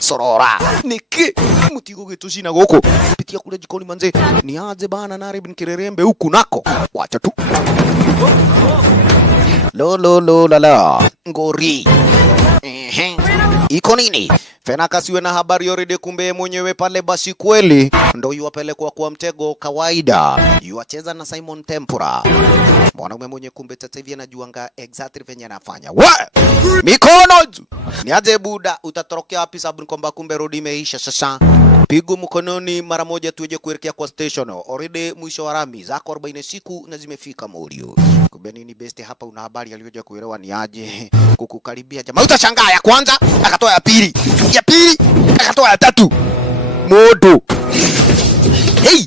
Sorora. Niki. Mutigo getu shina goko. Pitia kule jikoni manze. Ni aje bana nari bin kirerembe huku nako. Wacha tu. La. Ngori. Iko nini? Fenak asiwe na habari already kumbe mwenyewe pale basi kweli ndio yuwapelekwa kwa mtego kawaida. Yuacheza na Simon Tempura. Mwanaume mwenye kumbe sasa hivi anajuanga exactly venye anafanya. Mikono! Ni aje buda utatorokea wapi sababu kwamba kumbe road imeisha sasa. Pigo mkononi mara moja tuje kuelekea kwa station. Already mwisho wa rami zako 40 siku na zimefika Morio. Kumbe nini best hapa una habari aliyoja kuelewa ni aje kukukaribia jamaa. Utashangaa ya kwanza akatoa ya pili akatoa ya tatu. Modo. Hey!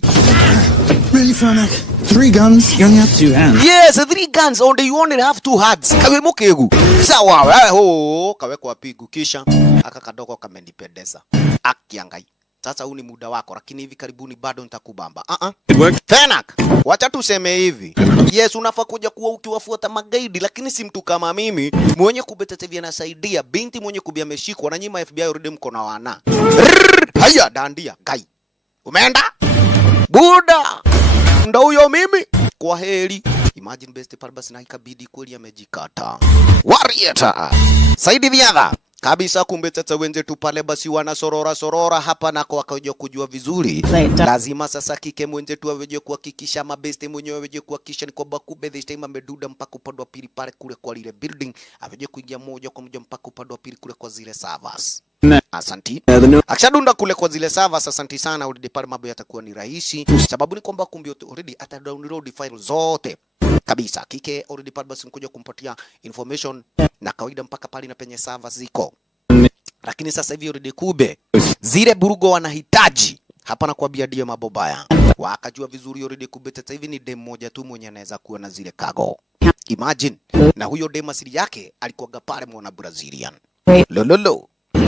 Really, Fenak? 3 guns? You only have 2 hands. Yes, 3 guns, only you only have 2 hands. Kawe mokegu. Sawa, kawe kwa pigu kisha aka kadogo kamenipendeza. Akiangai. Sasa huu ni muda wako, lakini hivi karibuni bado nitakubamba. Fenak, wacha tuseme hivi. Yes, unafaa kuja kuwa ukiwafuata magaidi, lakini si mtu kama mimi mwenye kubetetevia nasaidia binti mwenye kubia ameshikwa na nyima FBI urudi mkono wana. Haya dandia, kai. Umeenda? Buda. Ndio huyo mimi. Kwa heri. Imagine best pale basi na ikabidi kweli amejikata. Warieta. Saidi Viadha. kabisa. Kumbe sasa wenzetu pale basi wana sorora hapa na kwa wakaja kujua vizuri. Lazima sasa kike mwenzetu aweje kuhakikisha mabeste mwenyewe aweje kuhakikisha ni kwamba kumbe this time ameduda mpaka upande wa pili pale kule kwa lile building, aweje kuingia moja kwa moja mpaka upande wa pili kule kwa zile servers. Asanti. Akishadunda kule kwa zile servers, asanti sana, already pale mambo yatakuwa ni rahisi. Sababu ni kwamba kumbe already ata download file zote. Kabisa kike already pale basi nikuja kumpatia information na kawaida mpaka pale na penye servers ziko. Lakini sasa hivi already kube zile burugo wanahitaji hapa na kuambia ndio mambo baya. Wakajua vizuri already kube sasa hivi ni dem moja tu mwenye anaweza kuwa na zile cargo. Imagine. Na huyo dem asili yake alikuwa pale mwana Brazilian. Lololo.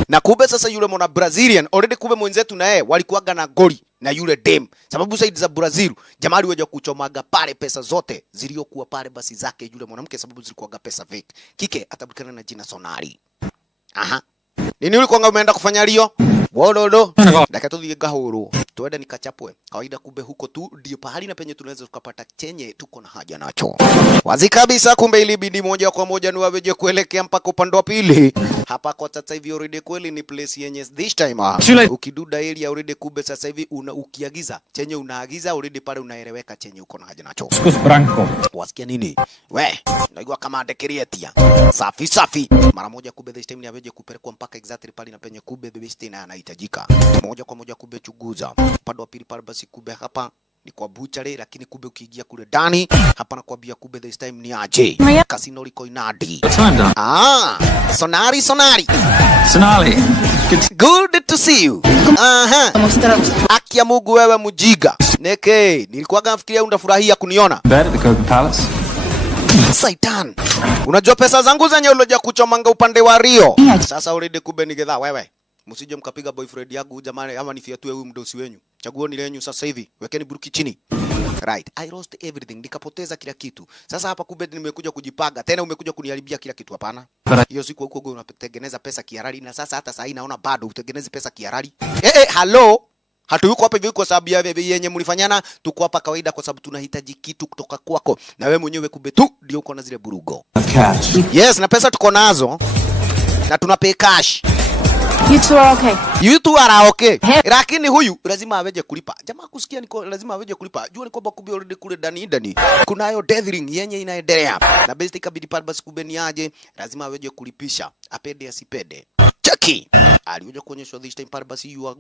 Na kube sasa yule mwana Brazilian already kube mwenzetu na yeye walikuwaga na goli na yule dem. Sababu saidi za Brazil jamaa aliweza kuchomaga pale pesa zote ziliokuwa pale basi zake yule mwanamke, sababu zilikuwaga pesa fake. Kike atabulikana na jina Sonari. Aha. Nini ulikuwa umeenda kufanya leo? Wololo. Dakika tu gahuru. Tuende nikachapwe. Kawaida kumbe huko tu ndio pahali na penye tunaweza tukapata chenye tuko na haja nacho. Wazi kabisa kumbe ilibidi moja kwa moja ni waweje kuelekea mpaka upande wa pili. Hapa kwa sasa hivi already kweli ni place yenye this time. Ukiduda area already kumbe sasa hivi ukiagiza chenye unaagiza already pale unaeleweka chenye uko na haja nacho. Wasikia nini? We, naigwa kama dekeriatia. Safi. Mara moja kumbe this time ni aweje kupelekwa mpaka exactly pale na penye kumbe the best na anahitajika. Moja kwa moja kumbe chuguza. Upande wa pili pale basi kumbe hapa ni kwa butchery, lakini kumbe ukiingia kule ndani hapa na kuambia kumbe this time ni aje. Casino liko inadi. Sonari. Good to see you. Akia Mungu wewe mujiga. Neke, nilikuwa nafikiria unafurahia kuniona. Bed at the Coca Palace. Saitan. Unajua pesa zangu zenye uloja kuchomanga upande wa Rio. Sasa already kumbe nigedha wewe. Msije mkapiga boyfriend yangu jamani, ama nifiatue huyu mdosi wenyu. Chaguo ni lenyu sasa hivi. Wekeni buruki chini. Right. I lost everything. Nikapoteza kila kitu. Sasa hapa kumbe nimekuja kujipaga. Tena umekuja kuniharibia kila kitu, hapana. Hiyo siku huko unatengeneza pesa kihalali na sasa hata sasa naona bado utengeneze pesa kihalali. Hello. Hatuyuko hapa hivi kwa sababu ya yenye mlifanyana, tuko hapa kawaida kwa sababu tunahitaji kitu kutoka kwako. Na wewe mwenyewe kumbe tu ndio uko na zile burugo. Yes, na pesa tuko nazo. Na tunapay cash. You two are okay. Lakini huyu lazima aweje kulipa. Jamaa kusikia niko lazima aweje kulipa. Jua ni kwamba kumbe already kule ndani kunayo deathring yenye inaendelea. Na best ikabidi pale basi kumbe ni aje, lazima aweje kulipisha. Apende asipende. Cheki. Aliweza kuonyeshwa this time pale basi you are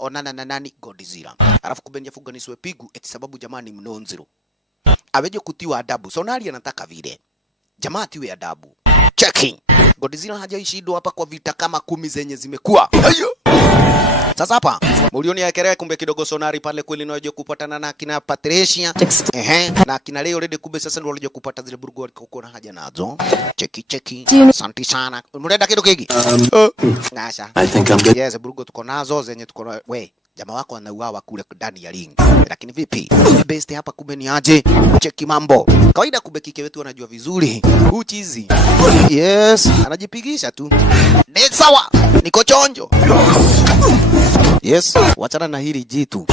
onana na nani Godzilla. Alafu kumbe nyafuga niswe pigu eti sababu jamaa ni mnonziro. Aweje kutiwa adabu. Sonari anataka vile. Jamaa tiwe adabu. Checking. Godzilla hajaishindwa hapa kwa vita kama 10 zenye zimekuwa. Sasa hapa Mulioni yakelea kumbe kidogo Sonari pale kweli naje kupatana na kina Patricia. Na kina Leo already kumbe sasa ndio walije kupata zile burgo walikuwa na haja nazo. Cheki. Asante sana. Unaenda kidogo hiki? Ngasha. I think I'm good. Yes, burgo tuko nazo zenye tuko na we. Jamaa wako anauawa kule ndani ya ring. Lakini vipi? Best hapa kumbe ni aje? Cheki mambo. Kawaida kumbe kike wetu anajua vizuri. Uchizi. Yes, anajipigisha tu. Ni sawa. Niko chonjo. Yes, wachana na hili jitu.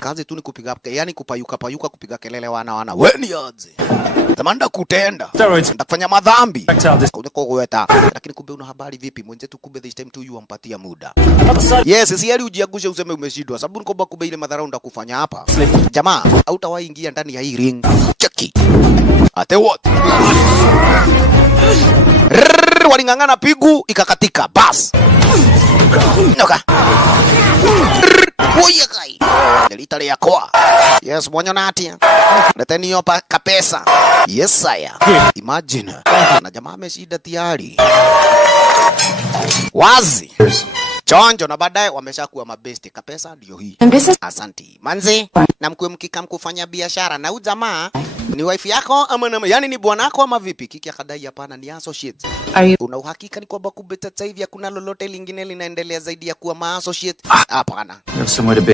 Kazi tu ni kupiga, yani kupayuka kupiga kelele wana. Wewe ni aje? Tamanda kutenda. Ndakufanya madhambi. Kuliko kuweta. Lakini kumbe una habari vipi? Mwenzetu kumbe this time tu yuampatia muda. Yes, si hali ujiagushe useme umeshindwa. Sababu ni kwamba kumbe ile madhara ndakufanya hapa. Jamaa, hautawahi ingia ndani ya hii ring. Cheki. Ate what? Walingangana pigu ikakatika. Bas. Noka. Oye kai. Delitale ya koa. Yes, mwanyo natia. Leteni yopa kapesa. Yes, saya. Imagine. Na jamaa ameshida tayari. Wazi. Chonjo na baadaye wameshakuwa mabesti. Kapesa ndio hii. Asanti. Manzi, na mkue mkika mkufanya biashara na huyu jamaa ni wife yako ama yani ni bwanako ama vipi? Kiki akadai hapana ni associate. Una uhakika ni kwamba kumbe sasa hivi hakuna lolote lingine linaendelea zaidi ya kuwa associate? Hapana.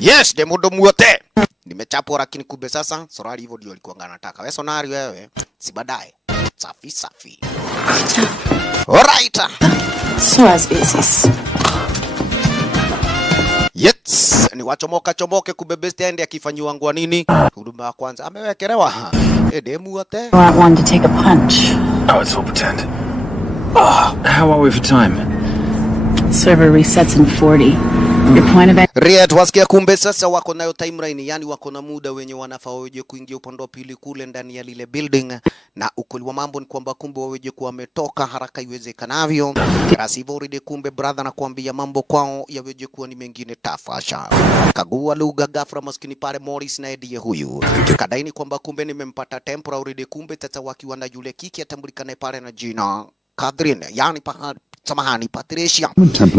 Yes, demudo muote. Nimechapwa lakini kumbe sasa Sonari hivyo ndio alikuwa anataka. Wewe Sonari wewe, si baadaye. Safi. Alright. So as basis. Yes, ni wachomoke kubebesti aende akifanywa ngwa nini? Huduma ya kwanza amewekelewa. Demu wote. I want to take a punch. Oh, it's all pretend. How are we for time? Server resets in 40. Your point of Riet wasikia kumbe sasa wako nayo timeline, yani wako na muda wenye wanafaa waje kuingia upande wa pili kule ndani ya lile building, na ukweli wa mambo ni kwamba kumbe waje kuwa wametoka haraka iwezekanavyo. Rasivori kumbe brother na kuambia mambo kwao yaweje kuwa ni mengine tafasha. Kagua lugha ghafla maskini pale Morris na Eddie huyu. Kadaini kwamba kumbe nimempata temporary kumbe tata wakiwa na yule kiki atambulikane pale na jina Catherine, yani samahani Patricia.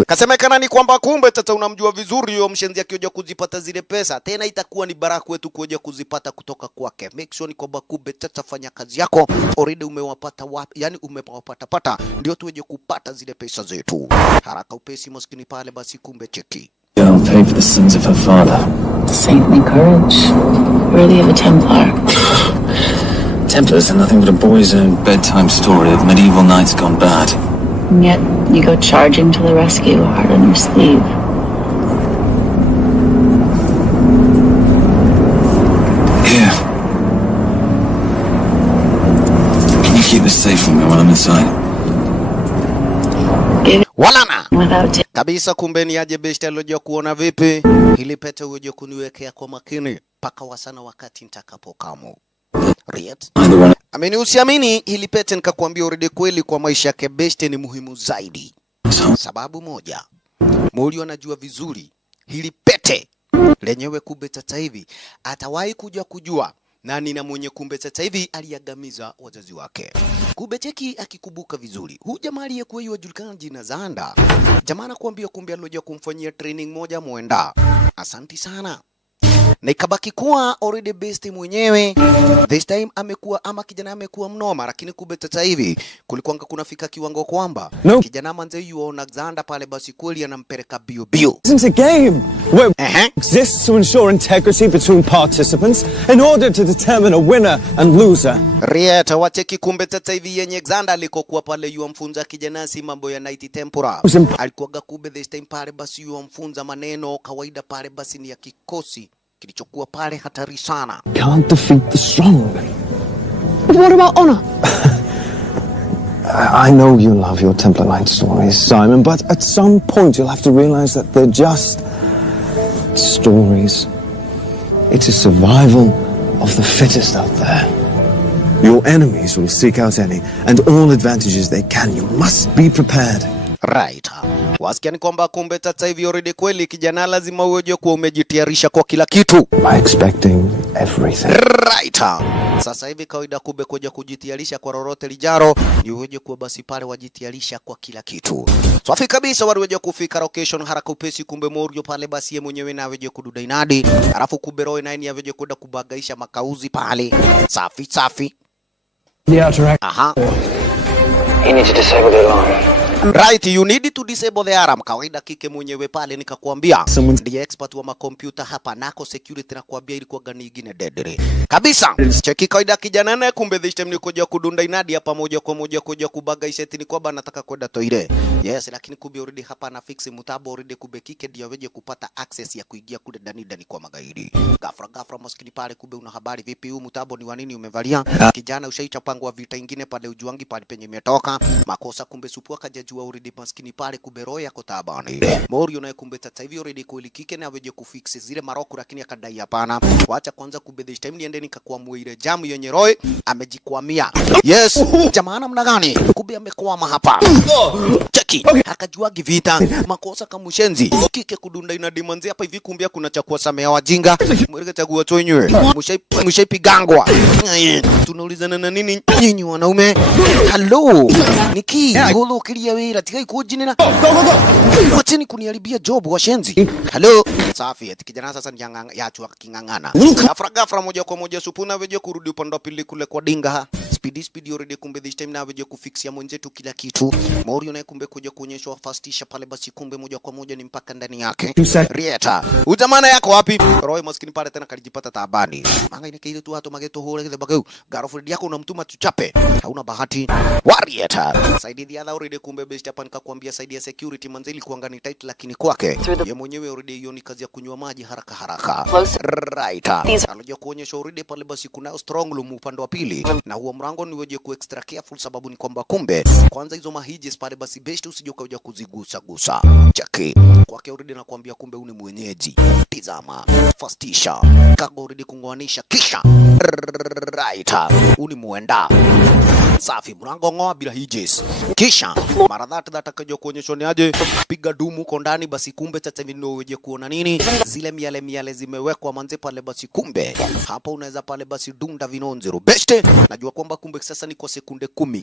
Kasemekana ni kwamba kumbe tata unamjua vizuri yo mshenzi akioja kuzipata zile pesa. Tena itakuwa ni baraka kwetu kuja kuzipata kutoka kwake. Make sure ni kwamba kumbe tata fanya kazi yako. Already umewapata wapi? Yani umewapata pata ndio tuweje kupata zile pesa zetu. Haraka upesi maskini pale basi kumbe cheki. I'll pay for the sins of her father. saintly courage, worthy of a Templar. Templars are nothing but a boy's own bedtime story of medieval knights gone bad. And yet you go charging to the rescue, heart on your sleeve. Here. Can you keep this safe from me while I'm inside? Walana kabisa kumbe ni aje beshte alojua kuona vipi hili pete uje kuniwekea kwa makini paka wasana wakati nitakapokamu. Riet ameni usiamini hili pete nikakwambia uridi kweli kwa maisha yake beshte ni muhimu zaidi. Sababu moja, Mori anajua vizuri hili pete lenyewe kumbe sasa hivi atawahi kuja kujua nani na mwenye kumbe sasa hivi aliagamiza wazazi wake. Kumbe cheki akikubuka vizuri. Huyu jamaa aliyekuwa yujulikana jina Zanda. Jamaa nakwambia kumbe alioja kumfanyia training moja mwenda. Asanti sana. Na ikabaki kuwa already best mwenyewe. This time amekuwa ama kijana amekuwa mnoma, lakini kumbe sasa hivi kulikuwa kunafika kiwango kwamba kijana manze yuona Zanda pale basi kweli anampeleka bio bio. Isn't a game where exists to ensure integrity between participants in order to determine a winner and loser. Rieta wacheki kumbe sasa hivi yenye Zanda alikokuwa pale yuamfunza kijana si mambo ya Night Tempura. Alikuwa kumbe this time pale basi yuamfunza maneno kawaida pale basi ni ya kikosi kilichokuwa pale hatari sana. Can't defeat the strong. But what about honor? I know you love your Templar Knight stories, Simon, but at some point you'll have to realize that they're just stories. It's a survival of the fittest out there. Your enemies will seek out any and all advantages they can. You must be prepared. Right. Wasikia ni kwamba kumbe sasa hivi already kweli kijana lazima uwe kuwa umejitayarisha kwa kila kitu. By expecting everything. Right. Sasa hivi kawaida kumbe kuja kujitayarisha kwa lolote lijaro ni uwe kuwa basi pale wajitayarisha kwa kila kitu. Swafi kabisa waliweje kufika location haraka upesi kumbe Morio pale basi yeye mwenyewe na weje kududa inadi. Alafu kumbe Roy naye ni aweje kwenda kubagaisha makauzi pale. Safi safi. Aha. You need to disable the alarm. Right, you need to disable the alarm. Kawaida kike mwenyewe pale nikakwambia ndiye expert wa makompyuta hapa nako security na kuambia ilikuwa gani nyingine deadly. Kabisa. Cheki kawaida kijana naye kumbe this time ni kuja kudunda inadi hapa moja kwa moja kuja kubaga iseti ni kwamba anataka kwenda toire. Yes, lakini kumbe already hapa na fix mtabo already kumbe kike ndio aweje kupata access ya kuingia kule ndani kwa magaidi. Gafra maskini pale kumbe una habari vipi huu mtabo ni wa nini umevalia? Kijana ushaicha pangwa vita ingine pale ujuangi pale penye imetoka. Makosa kumbe supu akaja jua already maskini pale kumbe Roy yako tabani. Morio naye kumbe sasa hivi already kulikike na aweje kufix zile maroko lakini akadai hapana. Waacha kwanza kumbe this time niende nikakuamua ile jamu yenye Roy amejikwamia. Yes, jamaa namna gani? Kumbe amekwama hapa. Cheki, akajua givita. Makosa kama mshenzi. Kike kudunda ina dimanzi hapa hivi kumbe kuna cha kuwasamea wajinga. Mweleke chagua tu wenyewe. Mshaipigangwa. Tunaulizana na nini nyinyi wanaume? Hello. Niki, holo kilia wewe tikai kujinena. Watini kuniharibia job washenzi. Hello. Safi, kijana sasa ni yaachwa kingangana. Gafra moja kwa moja supuna weje kurudi upande wa pili kule kwa dinga. Speedy already kumbe this time na weje kufixia mwenzetu kila kitu. Morio naye kumbe kuja kuonyeshwa fastisha pale basi kumbe moja kwa moja ni mpaka ndani yake. Rieta. Utamana yako wapi? Roy maskini pale tena kalijipata taabani. Manga ile kile tu hatu mageto hole kile bagau. Girlfriend yako unamtuma tuchape. Hauna bahati. Warieta. Saidi the other already kumbe best hapa nikakwambia saidi ya security manzili kuangani tight lakini kwake. Ye mwenyewe already hiyo ni kazi ya kunywa maji haraka haraka. Right. Alikuja kuonyesha already pale basi kuna strong room upande wa pili. Na huo mrango ni weje ku extra careful sababu ni kwamba kumbe kwanza hizo mahijis pale basi best usije ukaja kuzigusa gusa. Cheki. Kwake already nakwambia kumbe uni mwenyeji. Tizama. Fastisha. Kago already kungoanisha kisha. Right. Uni muenda. Safi mrango ngoa bila hijis. Kisha mara that akaja kuonyeshwa ni aje piga dumu uko ndani basi kumbe sasa hivi ndio weje kuona nini zile miale zimewekwa manze pale basi kumbe hapo unaweza pale basi dunda vinonzero beste. Najua kwamba kumbe sasa ni kwa sekunde 10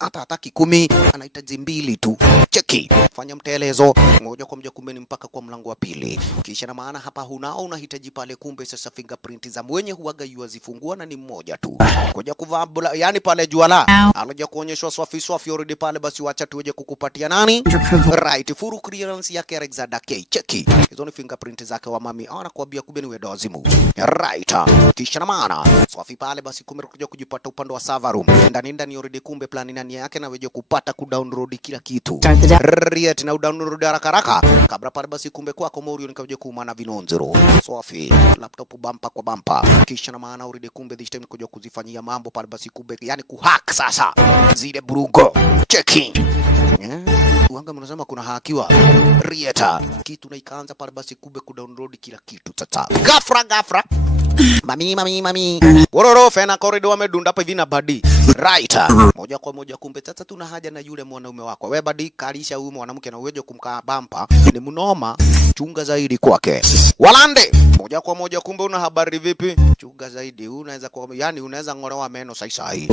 hata hataki 10 anahitaji 2 tu. Cheki fanya mtelezo moja kwa moja kumbe ni mpaka kwa mlango wa pili. Kisha na maana hapa hunao unahitaji pale kumbe sasa fingerprint za mwenye huaga yuazifungua na ni mmoja tu kuja kuvaa yani pale juala aloja kuonyeshwa swafi already pale basi wacha tuweje kukupatia nani right full clearance yake Alexander K. Cheki hizo ni fingerprint zake wa mami anakuambia kumbe ni wedo wazimu right. Kisha na maana swafi pale basi kumbe kuja kujipata upande wa server room ndani already kumbe plan nani yake na weje kupata ku download kila kitu right na download haraka kabla pale basi kumbe kwako Morio nikaje kuumana vinonzero swafi laptop bampa kwa bampa. Kisha na maana already kumbe this time kuja kuzifanyia mambo pale basi kumbe yani kuhack sasa zile brugo. Cheki wanga mnasema kuna hakiwa Rieta kitu na ikaanza pale basi kumbe ku download kila kitu tata gafra mami wororo fena corridor amedunda hapa hivi na badi right moja kwa moja kumbe tata tuna haja na yule mwanaume wako wewe badi kalisha huyu mwanamke na uweje kumkaa bampa ni mnoma chunga zaidi kwake walande moja kwa moja kumbe una habari vipi chunga zaidi unaweza kwa yani unaweza ngolewa meno saisai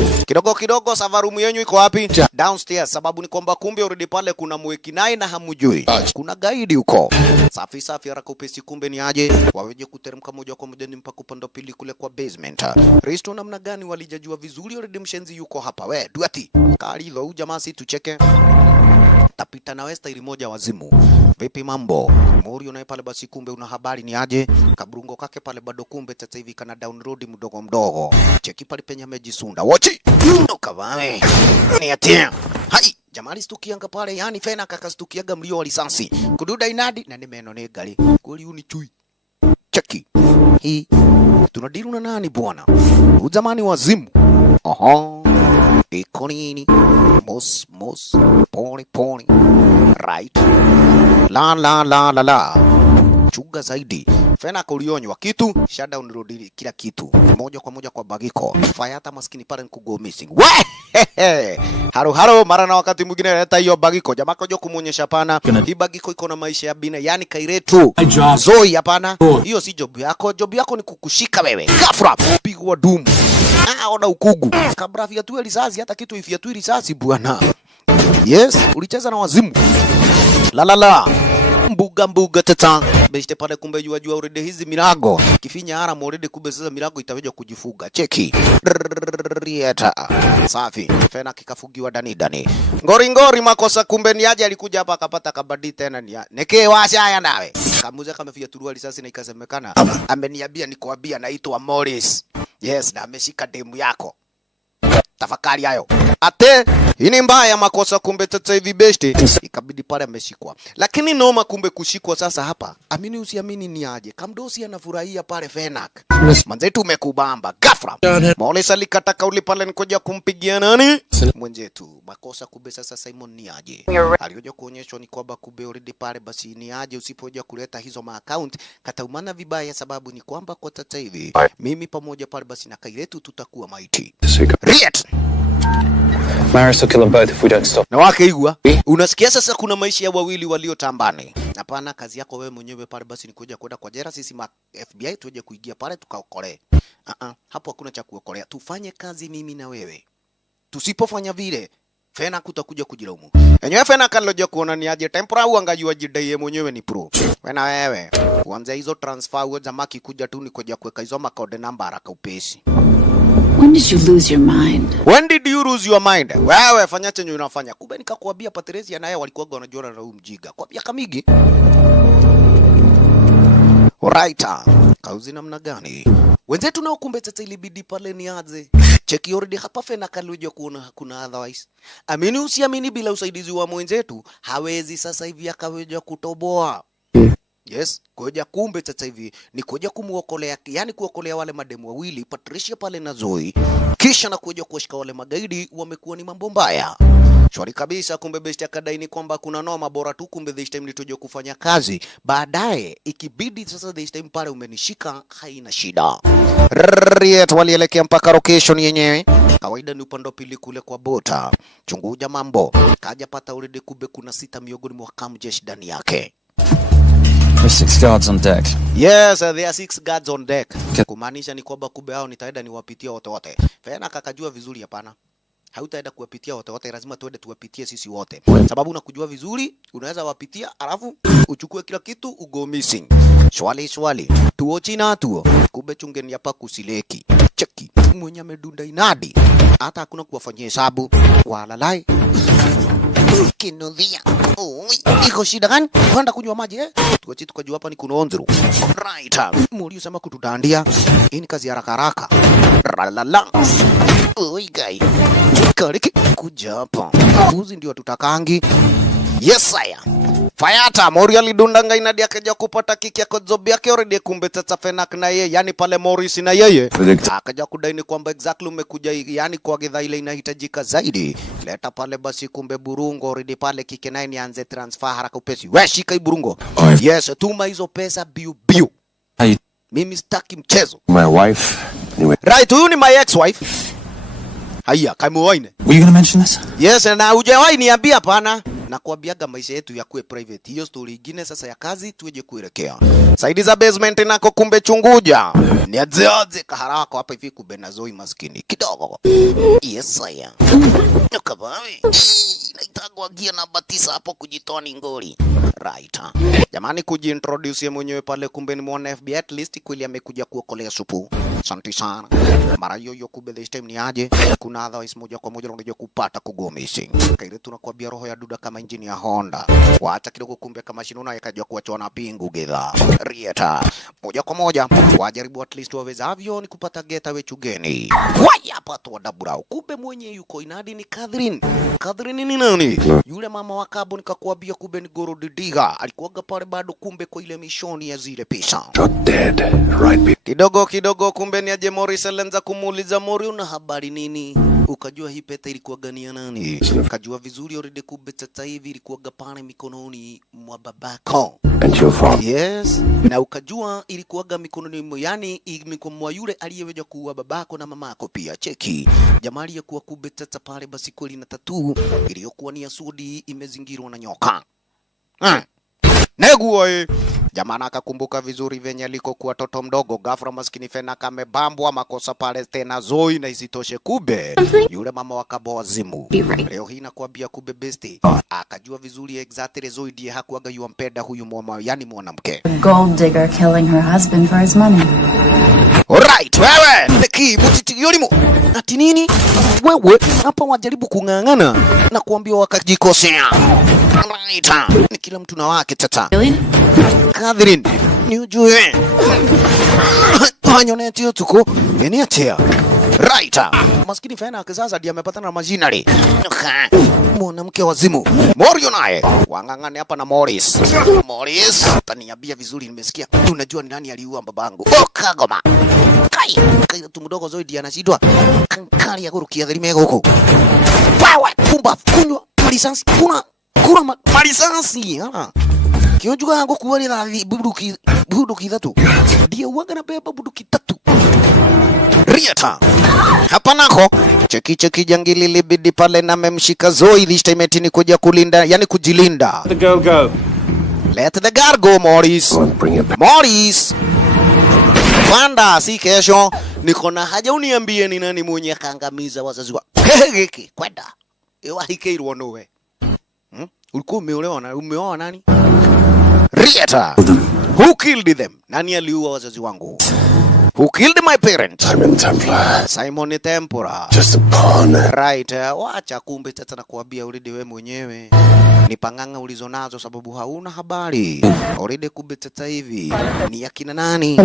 kidogo savarumu yenu iko wapi downstairs sababu ni kwamba kumbe already pale kuna mweki naye na hamujui kuna gaidi huko safi haraka upesi kumbe ni aje waweje kuteremka moja kwa moja ni mpaka upande pili kule kwa basement. Risto namna gani walijajua vizuri already mshenzi yuko hapa we duati kalilo huyu jamaa si tucheke tapita na westa ili moja wazimu vipi mambo Morio naye pale basi kumbe una habari ni aje kaburungo kake pale bado kumbe sasa hivi kana download mdogo cheki pale penye amejisunda wochi ukavae ni atia hai jamali stukianga pale yani fena kakastukiaga mlio wa risasi kududa inadi na nimeno ne gali kweli uni chui. Cheki hii tunadiru na nani bwana uzamani wazimu iko nini mos poni right la chuga zaidi fena kulionywa kitu shutdown road kila kitu moja kwa moja kwa bagiko fire hata maskini pale nkugo missing we haro mara na wakati mwingine hata hiyo bagiko jamaa koja kumuonyesha pana hii bagiko iko na maisha ya bina yani kairetu zoi hapana hiyo si job yako ni kukushika wewe gafra pigwa dumu ona ukugu kabla viatu risasi hata kitu ifiatu risasi bwana yes ulicheza na wazimu la mbuga tata beste pale kumbe jua already hizi milago kifinya ara already kumbe sasa milago itaweja kujifuga cheki Rieta safi fena kikafugiwa dani ngori makosa kumbe ni aje alikuja hapa akapata kabadi tena ni neke washa haya nawe kamuza kama fiaturua risasi na ikasemekana ameniambia nikuambia naitwa Morris yes na ameshika demu yako tafakari hayo ate ini mbaya makosa kumbe tata hivi besti ikabidi pale ameshikwa lakini noma kumbe kushikwa sasa hapa amini usiamini ni aje kamdosi anafurahia pale Fenak manzetu umekubamba gafra Morris alikataka ule pale nikoja kumpigia nani mwenzetu makosa kumbe sasa Simon ni aje alioja kuonyeshwa ni kwamba kumbe already pale basi ni aje usipoja kuleta hizo ma account kataumana vibaya sababu ni kwamba kwa tata hivi mimi pamoja pale basi na Kairetu tutakuwa maiti Riet Maris will kill them both if we don't stop. Na wakaigwa unasikia sasa kuna maisha ya wawili waliotambani hapana kazi yako wewe mwenyewe pale basi ni kuja kwenda kwa jela sisi ma FBI tuje kuingia pale tukaokolee hapo hakuna cha kuokolea tufanye kazi mimi na wewe tusipofanya vile Fena kutakuja kujilaumu yenyewe Fena kaloja kuona ni aje tempora uangajua jidai mwenyewe ni pro wena wewe kuanza hizo transfer uwe zamaki kuja tu ni kuja kuweka hizo makode namba haraka upesi When did you lose your mind? When did you lose your mind? Wewe fanya chenye unafanya. Kumbe nikakwambia Patricia naye walikuwa wanajiona na huyu mjiga. Kwa miaka mingi. Alright. Kauzi namna gani? Wenzetu nao kumbe sasa ilibidi pale ni aje. Cheki already hapa fena kalujua kuna otherwise. Amini usiamini bila usaidizi wa mwenzetu hawezi sasa hivi akaweja kutoboa. Yes, koja kumbe sasa hivi ni koja kumuokolea, yani kuokolea wale mademu wawili Patricia pale na Zoe, kisha na kuja kuwashika wale magaidi wamekuwa ni mambo mbaya. Shwari kabisa, kumbe best akadaini kwamba kuna noma bora tu kumbe this time nitoje kufanya kazi. Baadaye ikibidi sasa this time pale umenishika haina shida. Riet walielekea mpaka location yenyewe. Kawaida ni upande pili kule kwa bota. Chunguja mambo. Kaja pata already kumbe kuna 6 miongoni mwa kamjeshi ndani yake. There's 6 guards on deck. Yes, there are 6 guards on deck. Kumaanisha ni kwamba kumbe hao nitaenda niwapitie wote wote. Fena kakajua vizuri hapana. Hautaenda kuwapitia wote wote, lazima tuende tuwapitie sisi wote. Sababu unakujua vizuri, unaweza wapitia alafu uchukue kila kitu ugo missing. Swali. Tuo china tuo. Kumbe chungeni hapa kusileki. Cheki. Mwenye amedunda inadi. Hata hakuna kuwafanyia hesabu. Walalai. Kinodhia. Iko shida gani? Kwenda kunywa maji Tuachi tukajua hapa ni kuna onzuru. Right. Muri usema kutudandia. Hii ni kazi haraka haraka. Ralala. Oi guy. Kariki kuja hapa. Kuzi ndio tutakangi. Yes saya. Fayata Mori alidundanga inadi akaja kupata kiki ya kozobi yake already kumbe tata Fenak na yeye yani pale Morris na yeye akaja kudaini kwamba exactly umekuja yani kwa gidha ile inahitajika zaidi. Leta pale basi kumbe burungo already pale kiki 9 anze transfer haraka upesi. Wewe shika burungo. Yes, tuma hizo pesa biu. Mimi sitaki mchezo. My wife. Right, huyu ni my ex-wife. Haya, kama waine. Were you going to mention this? Yes, na hujawahi niambia hapana. Na kuambiaga maisha yetu yakuwe private. Hiyo story nyingine sasa ya kazi tueje kuelekea. Saidi za basement nako kumbe chunguja. Ni azeaze kaharako hapa hivi kumbe na Zoe maskini kidogo. Yes saya. Nakabawe. Naitagwa gia namba 9 hapo kujitoa ni ngoli. Right. Jamani kujiintroduce mwenyewe pale kumbe ni mwana FBI at least kweli amekuja kuokolea supu. Asante sana. Mara hiyo kumbe this time ni aje. Kuna otherwise moja kwa moja unajua kupata kugomisi. Kaile tunakwambia roho ya duda kama injini ya Honda. Waacha kidogo kumbe kama shinuna yakajua kuachana pingu gedha. Rieta. Moja kwa moja wajaribu at least wawezavyo ni kupata getaway chugeni. Waya pato wadabura. Kumbe mwenye yuko inadi ni Catherine. Catherine ni nani? Yule mama wa Cabo nikakwambia kumbe ni Goro Didiga. Alikuwaga pale bado kumbe kwa ile mishoni ya zile pesa. Dead, right? Kidogo kumbe ni aje Morris alianza kumuuliza Mori una habari nini? Ukajua hii pete ilikuwa gani ya nani? Ukajua vizuri already kumbe sasa hivi ilikuwa pale mikononi mwa babako. And your father. Yes. Na ukajua ilikuwa mikononi yani mwa yule aliyeweja kuua babako na mamako pia. Cheki. Jamaa aliyekuwa kumbe sasa pale basi kweli na tattoo iliyokuwa ni ya sudi imezingirwa na nyoka. Neguo jamaa akakumbuka vizuri venye alikokuwa toto mdogo ghafla maskini Fenak amebambwa makosa pale tena Zoe na isitoshe kube yule mama wakaboa zimu. Leo hii nakwambia kube besti akajua vizuri exactly Zoe ndiye hakuaga yuampenda huyu mama yani mwanamke. Gold digger killing her husband for his money. Alright, wewe neki mutitigiolimu ati nini? Wewe hapa wajaribu kung'ang'ana na kuambia wakajikosea. Alright, ni kila mtu na wake tata. Catherine, ni ujue. Wanyone tio tuko, ni atia. Right. Maskini Fenak sasa ndiye amepatana na majinari. Mwanamke wazimu. Morio naye wangangane hapa na Morris. Morris, taniambia vizuri nimesikia. Unajua ni nani aliua babangu? Kagoma. Kai tumdogo Zoe ndiye anashindwa. Kankali ya kurukia dhalime huko. Wewe pumba kunywa lisansi kuna malisansi. Kiojua yangu kuwali na buduki 3. Ndiye uwaga na beba buduki 3. Rieta. Hapa nako cheki jangili libidi pale na memshika Zoe this time etini kuja kulinda yani kujilinda. Let the girl go. Let the girl go Morris. Morris. Panda si kesho niko na haja uniambie ni nani mwenye kaangamiza wazazi wa. Heki kwenda. Ewa hikeirwo nowe. Ulikuwa umeoa nani? Rieta. Who killed them? Nani aliua wazazi wangu? Who killed my parents? Simon Templar. Simon Templar. Just a pawn. Right, wacha kumbe tata nakuambia already wewe mwenyewe ni panganga ulizonazo sababu hauna habari. Already kumbe tata hivi ni akina nani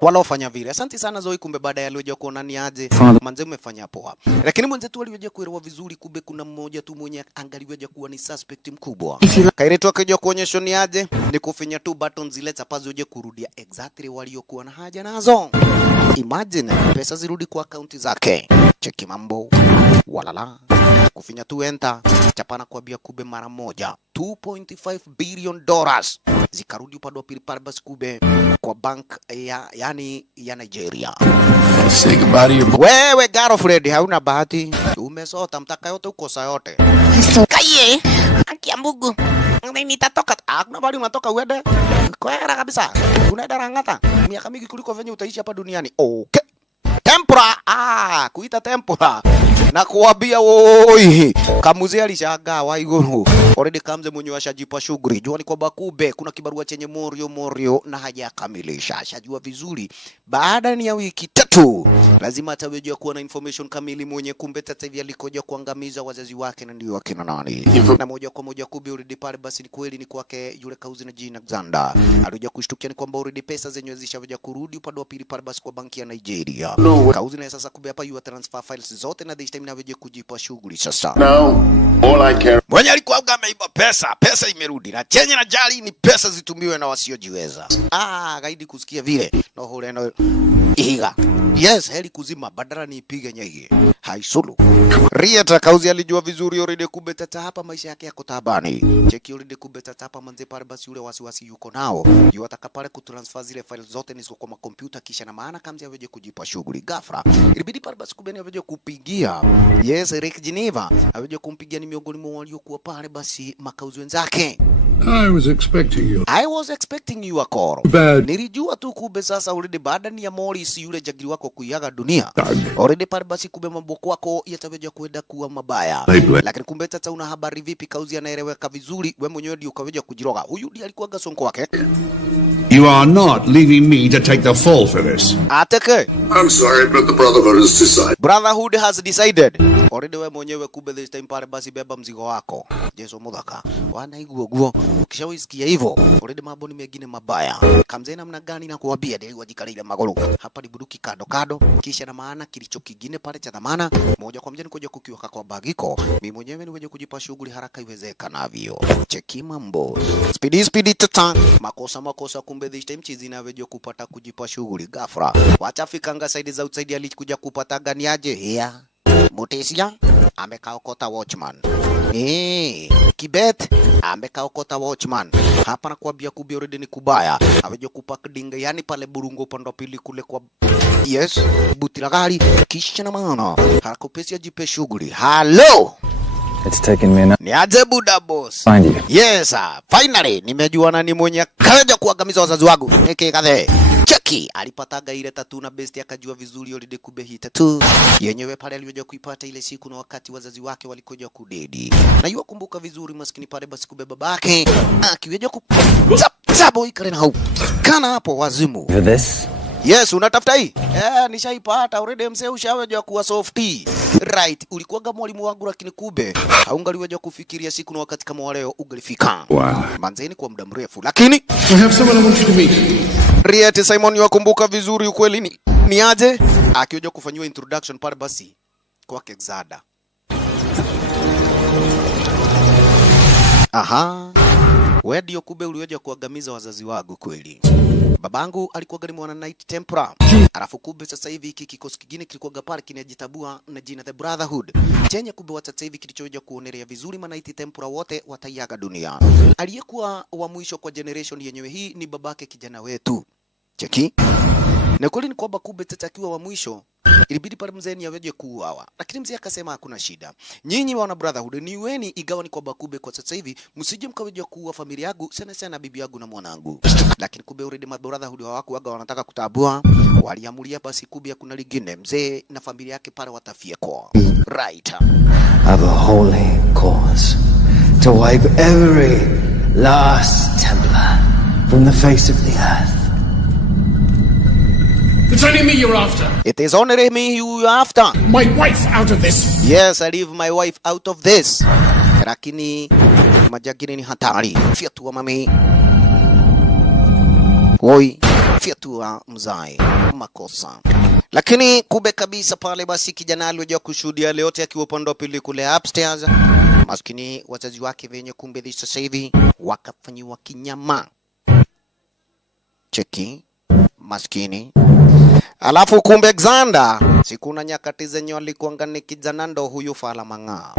wala wafanya vile. Asante sana Zoe, kumbe baada ya leo kuona ni aje manze umefanya poa. Lakini mwenzetu aliweja kuelewa vizuri, kumbe kuna mmoja tu mwenye angaliweja kuwa ni suspect mkubwa. Kairetu akaja kuonyesha ni aje ni kufinya tu buttons zile zapazo uje kurudia exactly waliokuwa na haja nazo. Imagine pesa zirudi kwa akaunti zake. Cheki mambo. Walala. Kufinya tu enter. Chapana kuambia kube mara moja. $2.5 billion zikarudi upande wa pili pale basi kube kwa bank ya Nigeria. Wewe girlfriend hauna bahati. Umesota mtaka yote ukosa yote. Kaye. Akiambugu. Nitatoka. Hakuna bali unatoka uende. Kwera kabisa. Unaenda Rangata. Miaka mingi kuliko venye utaishi hapa duniani. Okay. Tempura. Kuita tempura. Na kuambia woi. Kamuzi alishagaa waiguru. Already kamze mwenye washajipa shughuli. Jua ni kwa bakube kuna kibarua chenye morio na hajakamilisha. Shajua vizuri. Baada ya wiki 3 lazima atawejea kuwa na information kamili mwenye kumbe tata hivi alikoja kuangamiza wazazi wake na ndio wakina nani. Na moja kwa moja kube already pale basi ni kweli ni kwake yule kauzi na jina Xander. Alikuja kushtukia ni kwamba already pesa zenye zishaveja kurudi upande wa pili pale basi kwa banki ya Nigeria. Kauzi na sasa kube hapa yu transfer files zote na this time na veje kujipa shughuli sasa. Now, all I care. Mwenye alikuwa ameiba pesa imerudi. Na chenye na jali ni pesa zitumiwe na wasiojiweza. Gaidi kusikia vile. No hole no ihiga. Yes, heli kuzima badala ni ipige nyege. Haisulu. Rieta kauzi alijua vizuri already kumbe tata hapa maisha yake yako tabani. Cheki already kumbe tata hapa manze pale basi yule wasiwasi yuko nao. Yu ataka pale kutransfer zile files zote nizo kwa kompyuta kisha na maana kamzi aveje kujipa shughuli ghafla. Ilibidi pale basi kumbe aveje kupigia. Yes, Rick Geneva aveje kumpigia ni miongoni mwa waliokuwa pale basi makauzi wenzake. I was expecting you, Akoro. Nilijua tu kumbe sasa already baada ni ya Morris yule jagiri wako kuiaga dunia. Already pale basi kumbe mambo yako yataweja kwenda kuwa mabaya. Lakini kumbe tata una habari vipi kauzi anaeleweka vizuri wewe mwenyewe ndio ukaweja kujiroga. Huyu ndiye alikuwa gasonko wake. You are not leaving me to take the fall for this. Ateke. I'm sorry, but the Brotherhood has decided. Brotherhood has decided. Already wewe mwenyewe kumbe this time pale basi beba mzigo wako. Jesu mudhaka. Wanaiguo. Ukishawisikia hivyo, already mambo ni mengine mabaya. Kamzee namna gani na kuambia ndio wajikalia magoro. Hapa ni buduki kado kisha na maana kilicho kingine pale cha dhamana moja kwa moja ni kuja kukiweka kwa bagiko. Mimi mwenyewe ni kuja kujipa shughuli haraka iwezekanavyo. Cheki mambo. Speedy tata. Makosa kumbe this time chizi na wewe kupata kujipa shughuli ghafla. Wacha fikanga side za outside alikuja kupata gani aje? Here. Motesia amekaokota watchman. Kibet amekaokota watchman. Hapa na kuambia kubi already ni kubaya. Aweje kupak dinga yani pale burungo upande pili kule kwa yes butila gari kisha na maana hakupesi ajipe shughuli. Hello. It's taken me ni aje buda boss. Find you. Yes sir. Finally nimejua nani mwenye kaja kuangamiza wazazi wangu. Kadhe. Cheki alipataga ile tatu na best akajua vizuri already kube hii tatu. Yenyewe pale alivyoja kuipata ile siku na wakati wazazi wake walikoja kudedi. Na yua kumbuka vizuri maskini pale basi kube babake. Akiweja sabo ikale na hau. Kana hapo wazimu. For this? Yes, unatafuta hii? Nishaipata already mzee ushaweja kuwa softy. Right, ulikuwaga mwalimu wangu lakini kube haungaliweja kufikiria siku na wakati kama leo ungalifika. Wow. Manzeni kwa muda mrefu lakini I have someone I want you to meet. Rieti Simon yakumbuka vizuri ukweli ni aje akioja kufanywa introduction pale basi kwa Xander. Wewe ndio kube uliweja kuangamiza wazazi wangu kweli. Babangu alikuwa gani mwana Knight Templar. Alafu kube sasa hivi hiki kikosi kingine kilikuwa pale kinajitabua na jina The Brotherhood. Chenye kube wa sasa hivi kilichoja kuonerea vizuri Knight Templar wote wataiaga dunia. Aliyekuwa wa mwisho kwa generation yenyewe hii ni babake kijana wetu. Cheki. Na kweli ni kwamba kube tatakiwa wa mwisho ilibidi pale mzee ni aweje kuuawa. Lakini mzee akasema hakuna shida. Nyinyi wana Brotherhood niweni igawa ni kwamba kube kwa sasa hivi msije mkaweje kuua familia yangu sana bibi yangu na mwanangu. Lakini kube already Brotherhood hawakuaga wanataka kutabua. Waliamulia basi kube kuna lingine mzee na familia yake pale watafia kwa. Right. Have a holy cause to wipe every last Templar from the face of the earth. It's only me you're after. It is only me you are after. My wife out of this. Yes, I leave my wife out of this. Lakini majagini ni hatari. Fiatua mami. Woi, fiatua mzai. Makosa. Lakini kube kabisa pale basi kijana aliyojua kushuhudia leo yote akiwa upande wa pili kule upstairs. Maskini wazazi wake venye kumbe sasa hivi wakafanyiwa kinyama. Cheki maskini. Alafu kumbe Xander siku na nyakati zenye walikuanga ni kijana ndo huyu Fala Mang'aa.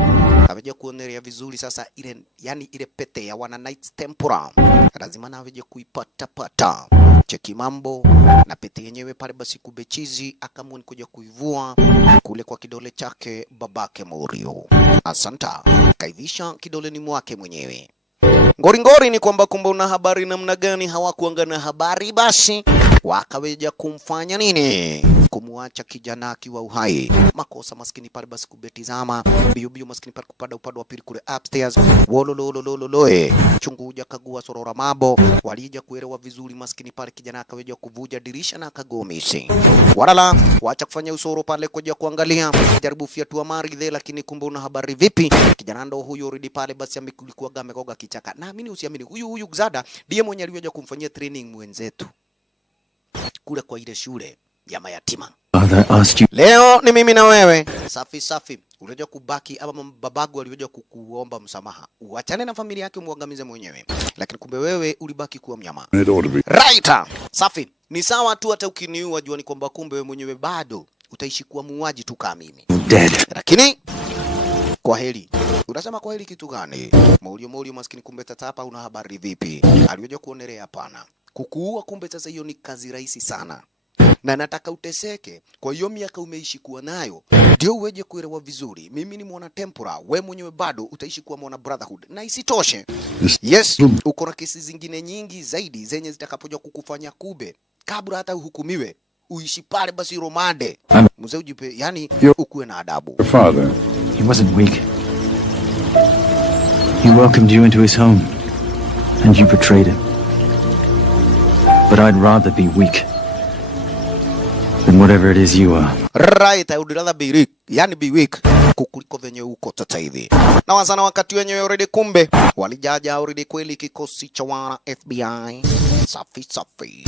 Kaweja kuonerea vizuri sasa ile yani ile pete ya wana Knights Templar. Lazima na weje kuipata pata. Cheki mambo na pete yenyewe pale basi kubechizi akamwoni kuja kuivua kule kwa kidole chake babake Morio. Asanta kaivisha kidole ni mwake mwenyewe. Ngori ni kwamba kumbe una habari namna gani hawakuanga na habari basi wakaweja kumfanya nini? Kumuacha kijana akiwa uhai. Makosa maskini pale basi kubetizama. Biyo maskini pale kupada upande wa pili kule upstairs. Wolololololoe. Chunguja kagua sorora mabo. Walija kuelewa vizuri maskini pale kijana akaweja kuvuja dirisha na akagomisi. Walala wacha kufanya usoro pale kuja kuangalia. Jaribu fiatua maridhe lakini kumbe una habari vipi? Kijana ndo huyo already pale basi amekuwa amekoga kichaka. Naamini usiamini huyu Xander ndiye mwenye aliyoja kumfanyia training mwenzetu kule kwa ile shule ya mayatima. Leo ni mimi na wewe. Safi. Unajua kubaki ama babagu aliyoja kukuomba msamaha. Uachane na familia yake muangamize mwenyewe. Lakini kumbe wewe ulibaki kuwa mnyama. Right. Safi. Ni sawa tu hata ukiniua jua ni kwamba kumbe wewe mwenyewe bado utaishi kuwa muuaji tu kama mimi. Lakini kwa heri. Unasema kwa heri kitu gani? Morio maskini kumbe tata hapa una habari vipi? Aliyoja kuonerea hapana. Kukuua kumbe sasa hiyo ni kazi rahisi sana. Na nataka uteseke. Kwa hiyo miaka umeishi kuwa nayo ndio uweje kuelewa vizuri. Mimi ni mwana Templar, wewe mwenyewe bado utaishi kuwa mwana Brotherhood. Na isitoshe. Yes, uko na kesi zingine nyingi zaidi zenye zitakapoja kukufanya kube kabla hata uhukumiwe. Uishi pale basi romande. Mzee ujipe yani ukuwe na adabu. Your father, he wasn't weak. He welcomed you into his home, and you betrayed him. But I'd rather be weak than whatever it is you are. Right, I would rather be weak. Yani be weak kukuliko venye uko tata hivi. Na wazana wakati wenye already kumbe walijaja already kweli kikosi cha wana FBI. Safi.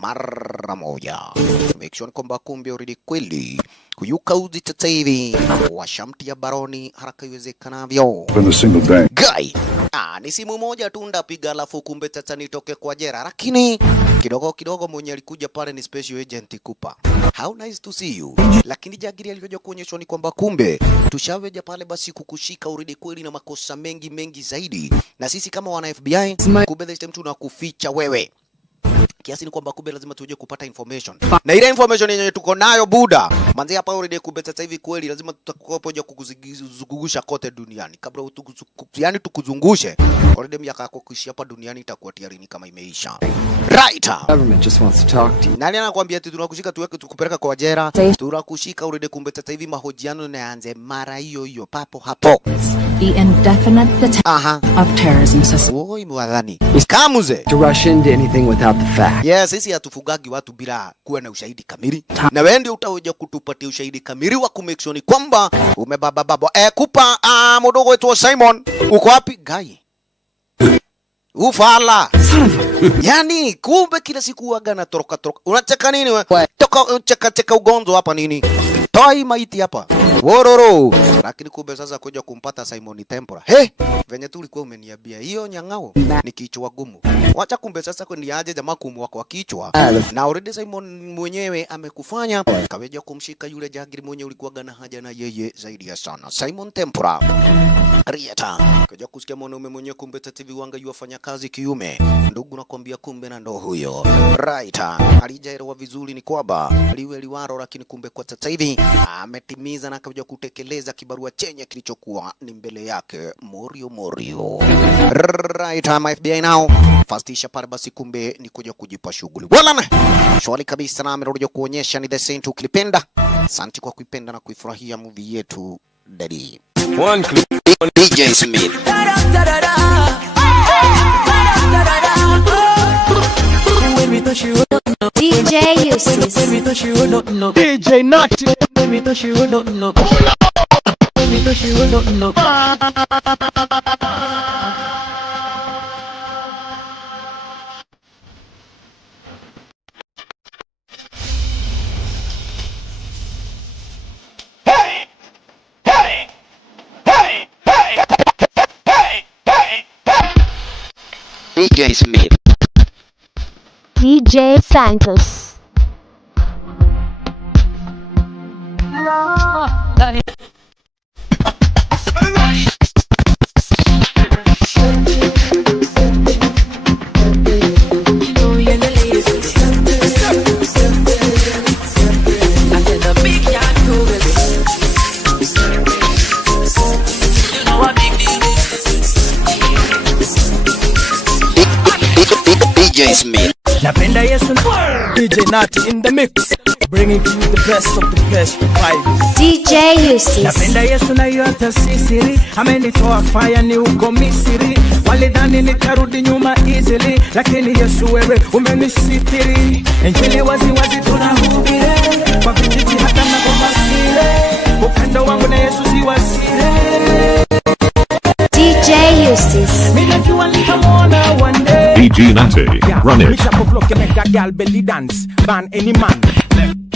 Mara moja. Make sure kwamba kumbe already kweli kuyuka uzi tata hivi. Washamti ya baroni haraka iwezekanavyo. From a single day. Guy. Ni simu moja tu ndapiga alafu kumbe tata nitoke kwa jera. Lakini kidogo mwenye alikuja pale ni Special Agent Cooper. How nice to see you. Lakini jagiri alivyoja kuonyeshwa ni kwamba kumbe tushaweja pale basi kukushika already kweli na makosa mengi zaidi. Na sisi kama wana FBI kumbe this time tunakuficha wewe. Kiasi ni kwamba kumbe lazima tuje kupata information. Na ile information yenye tuko nayo buda. Manzi hapa already kumbe sasa hivi kweli lazima tutakuja kukuzungusha kote duniani. Kabla yani tukuzungushe. Already miaka yako kuishi hapa duniani itakuwa tayari kama imeisha. Right. Government just wants to talk to you. Nani anakuambia ati tunakushika tuweke tukupeleka kwa jela? Tunakushika already kumbe sasa hivi mahojiano yanaanza mara hiyo papo hapo. The indefinite detention of terrorism system. Oi mwadhani. Kamuze. To rush into anything without the facts. Yes, sisi hatufugagi watu bila kuwa na ushahidi kamili. Na wewe ndio utaoja kutupatia ushahidi kamili wa kumake sure kwamba umebaba. Kupa mdogo wetu Simon. Uko wapi? Gai. Ufala. Yani kumbe kila siku waga na toroka. Unacheka nini wewe? Cheka ugonzo hapa nini? Toi maiti hapa. Wororo. Lakini kumbe sasa kuja kumpata Simon Templar. Venye tu ulikuwa umeniambia hiyo nyang'ao ni kichwa gumu. Wacha kumbe sasa kwa niaje jamaa kumwa kwa kichwa. Na already Simon mwenyewe amekufanya kaweja kumshika yule jagiri mwenye ulikuwa gana haja na yeye zaidi ya sana. Simon Templar. Rieta. Kaja kusikia mwanaume mwenyewe kumbe tativi wanga yuafanya kazi kiume. Ndugu nakwambia kumbe na ndo huyo. Right. Alijaelewa vizuri ni kwamba liwe liwaro lakini kumbe kwa sasa hivi ametimiza na akaja kutekeleza kibarua chenye kilichokuwa ni mbele yake Morio. Right, FBI now. Fastisha pale basi kumbe ni kuja kujipa shughuli. Wala na shwari kabisa na amerudi kuonyesha ni the Saint ukilipenda. Asante kwa kuipenda na kuifurahia movie yetu Daddy. One DJ Smith. DJ Eustace. DJ Natty. DJ Smith. DJ Santos. DJ Smith. Napenda Yesu. DJ Natty in the mix, bringing you the best of the best vibes. DJ Eustace. Napenda Yesu na yote sisiri, amenitoa fire ni uko Misri. Walidhani nitarudi nyuma easily, lakini Yesu wewe umenisitiri. Injili wazi wazi tunahubiri, kwa vijiji hata na kwa masire. Upendo wangu na Yesu si wasire. DJ Eustace. Ninajua nitamwona one day. DJ Natty, run it. Bishop of Loke make a gal belly dance, ban any man.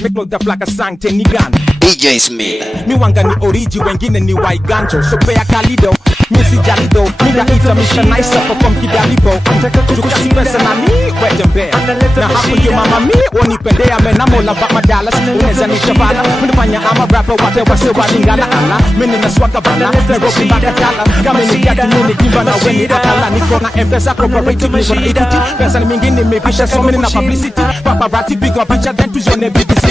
Make look the flag a sang tenigan. DJ Smith. Mi wanga ni origi wengine ni waiganjo. So pea kalido, mi si jalido. Nigga ita misha nice up from kidalibo. Chukusi pesa na mi wetembe. Na hapo ndio mama mi wanipendea. Menamo la vama Dallas, uneza ni shavala. Minifanya ama rapper wate wase walingala ala. Mini na swaka bana, Nairobi baka kala. Kami ni kati mini kimba na weni akala. Niko na M-Pesa cooperative mission equity. Pesa ni mingi nimepisha so many na publicity. Paparazzi big up picture then tuzione BBC.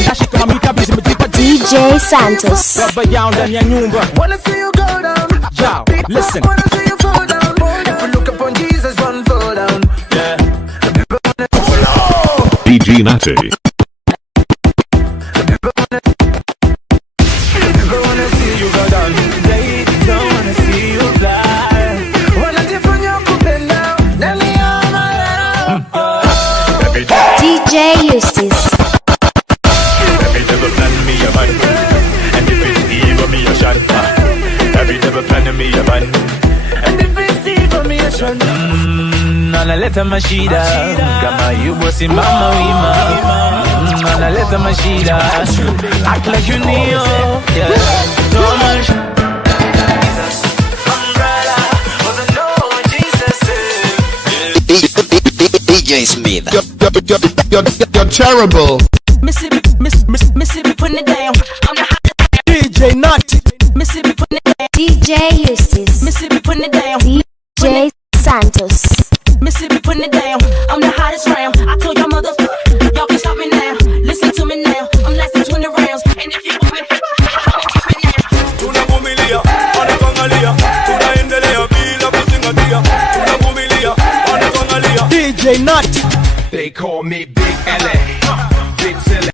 DJ Santos. Wanna see you go down. Yo, listen. Wanna see you fall down. If you look upon Jesus, one fall down. Yeah. DJ Natty. People wanna see you go down. They don't wanna see you fly. Wanna different you could now. Let me on my DJ Eustace. And if it's evil, me a shot. Every devil plan me a man. and if it's evil, me a shun. Analeta mashida kama yubo simama wima. Analeta mashida act like you kneel. Yeah. So much. DJ Smith. You're terrible. Mississippi putting it down. I'm the hottest. DJ Natty. Mississippi putting it down. DJ Eustace. Mississippi putting it down. DJ Santos. Mississippi putting it down. I'm the hottest round. I told y'all mother, y'all can stop me now. Listen to me now. I'm lasting 20 rounds. And if you want me, Tunavumilia, wanakuangalia. Tunaendelea bila kuzingatia. Tunavumilia, wanakuangalia. DJ Natty. They call me Big L.A. Big Silly.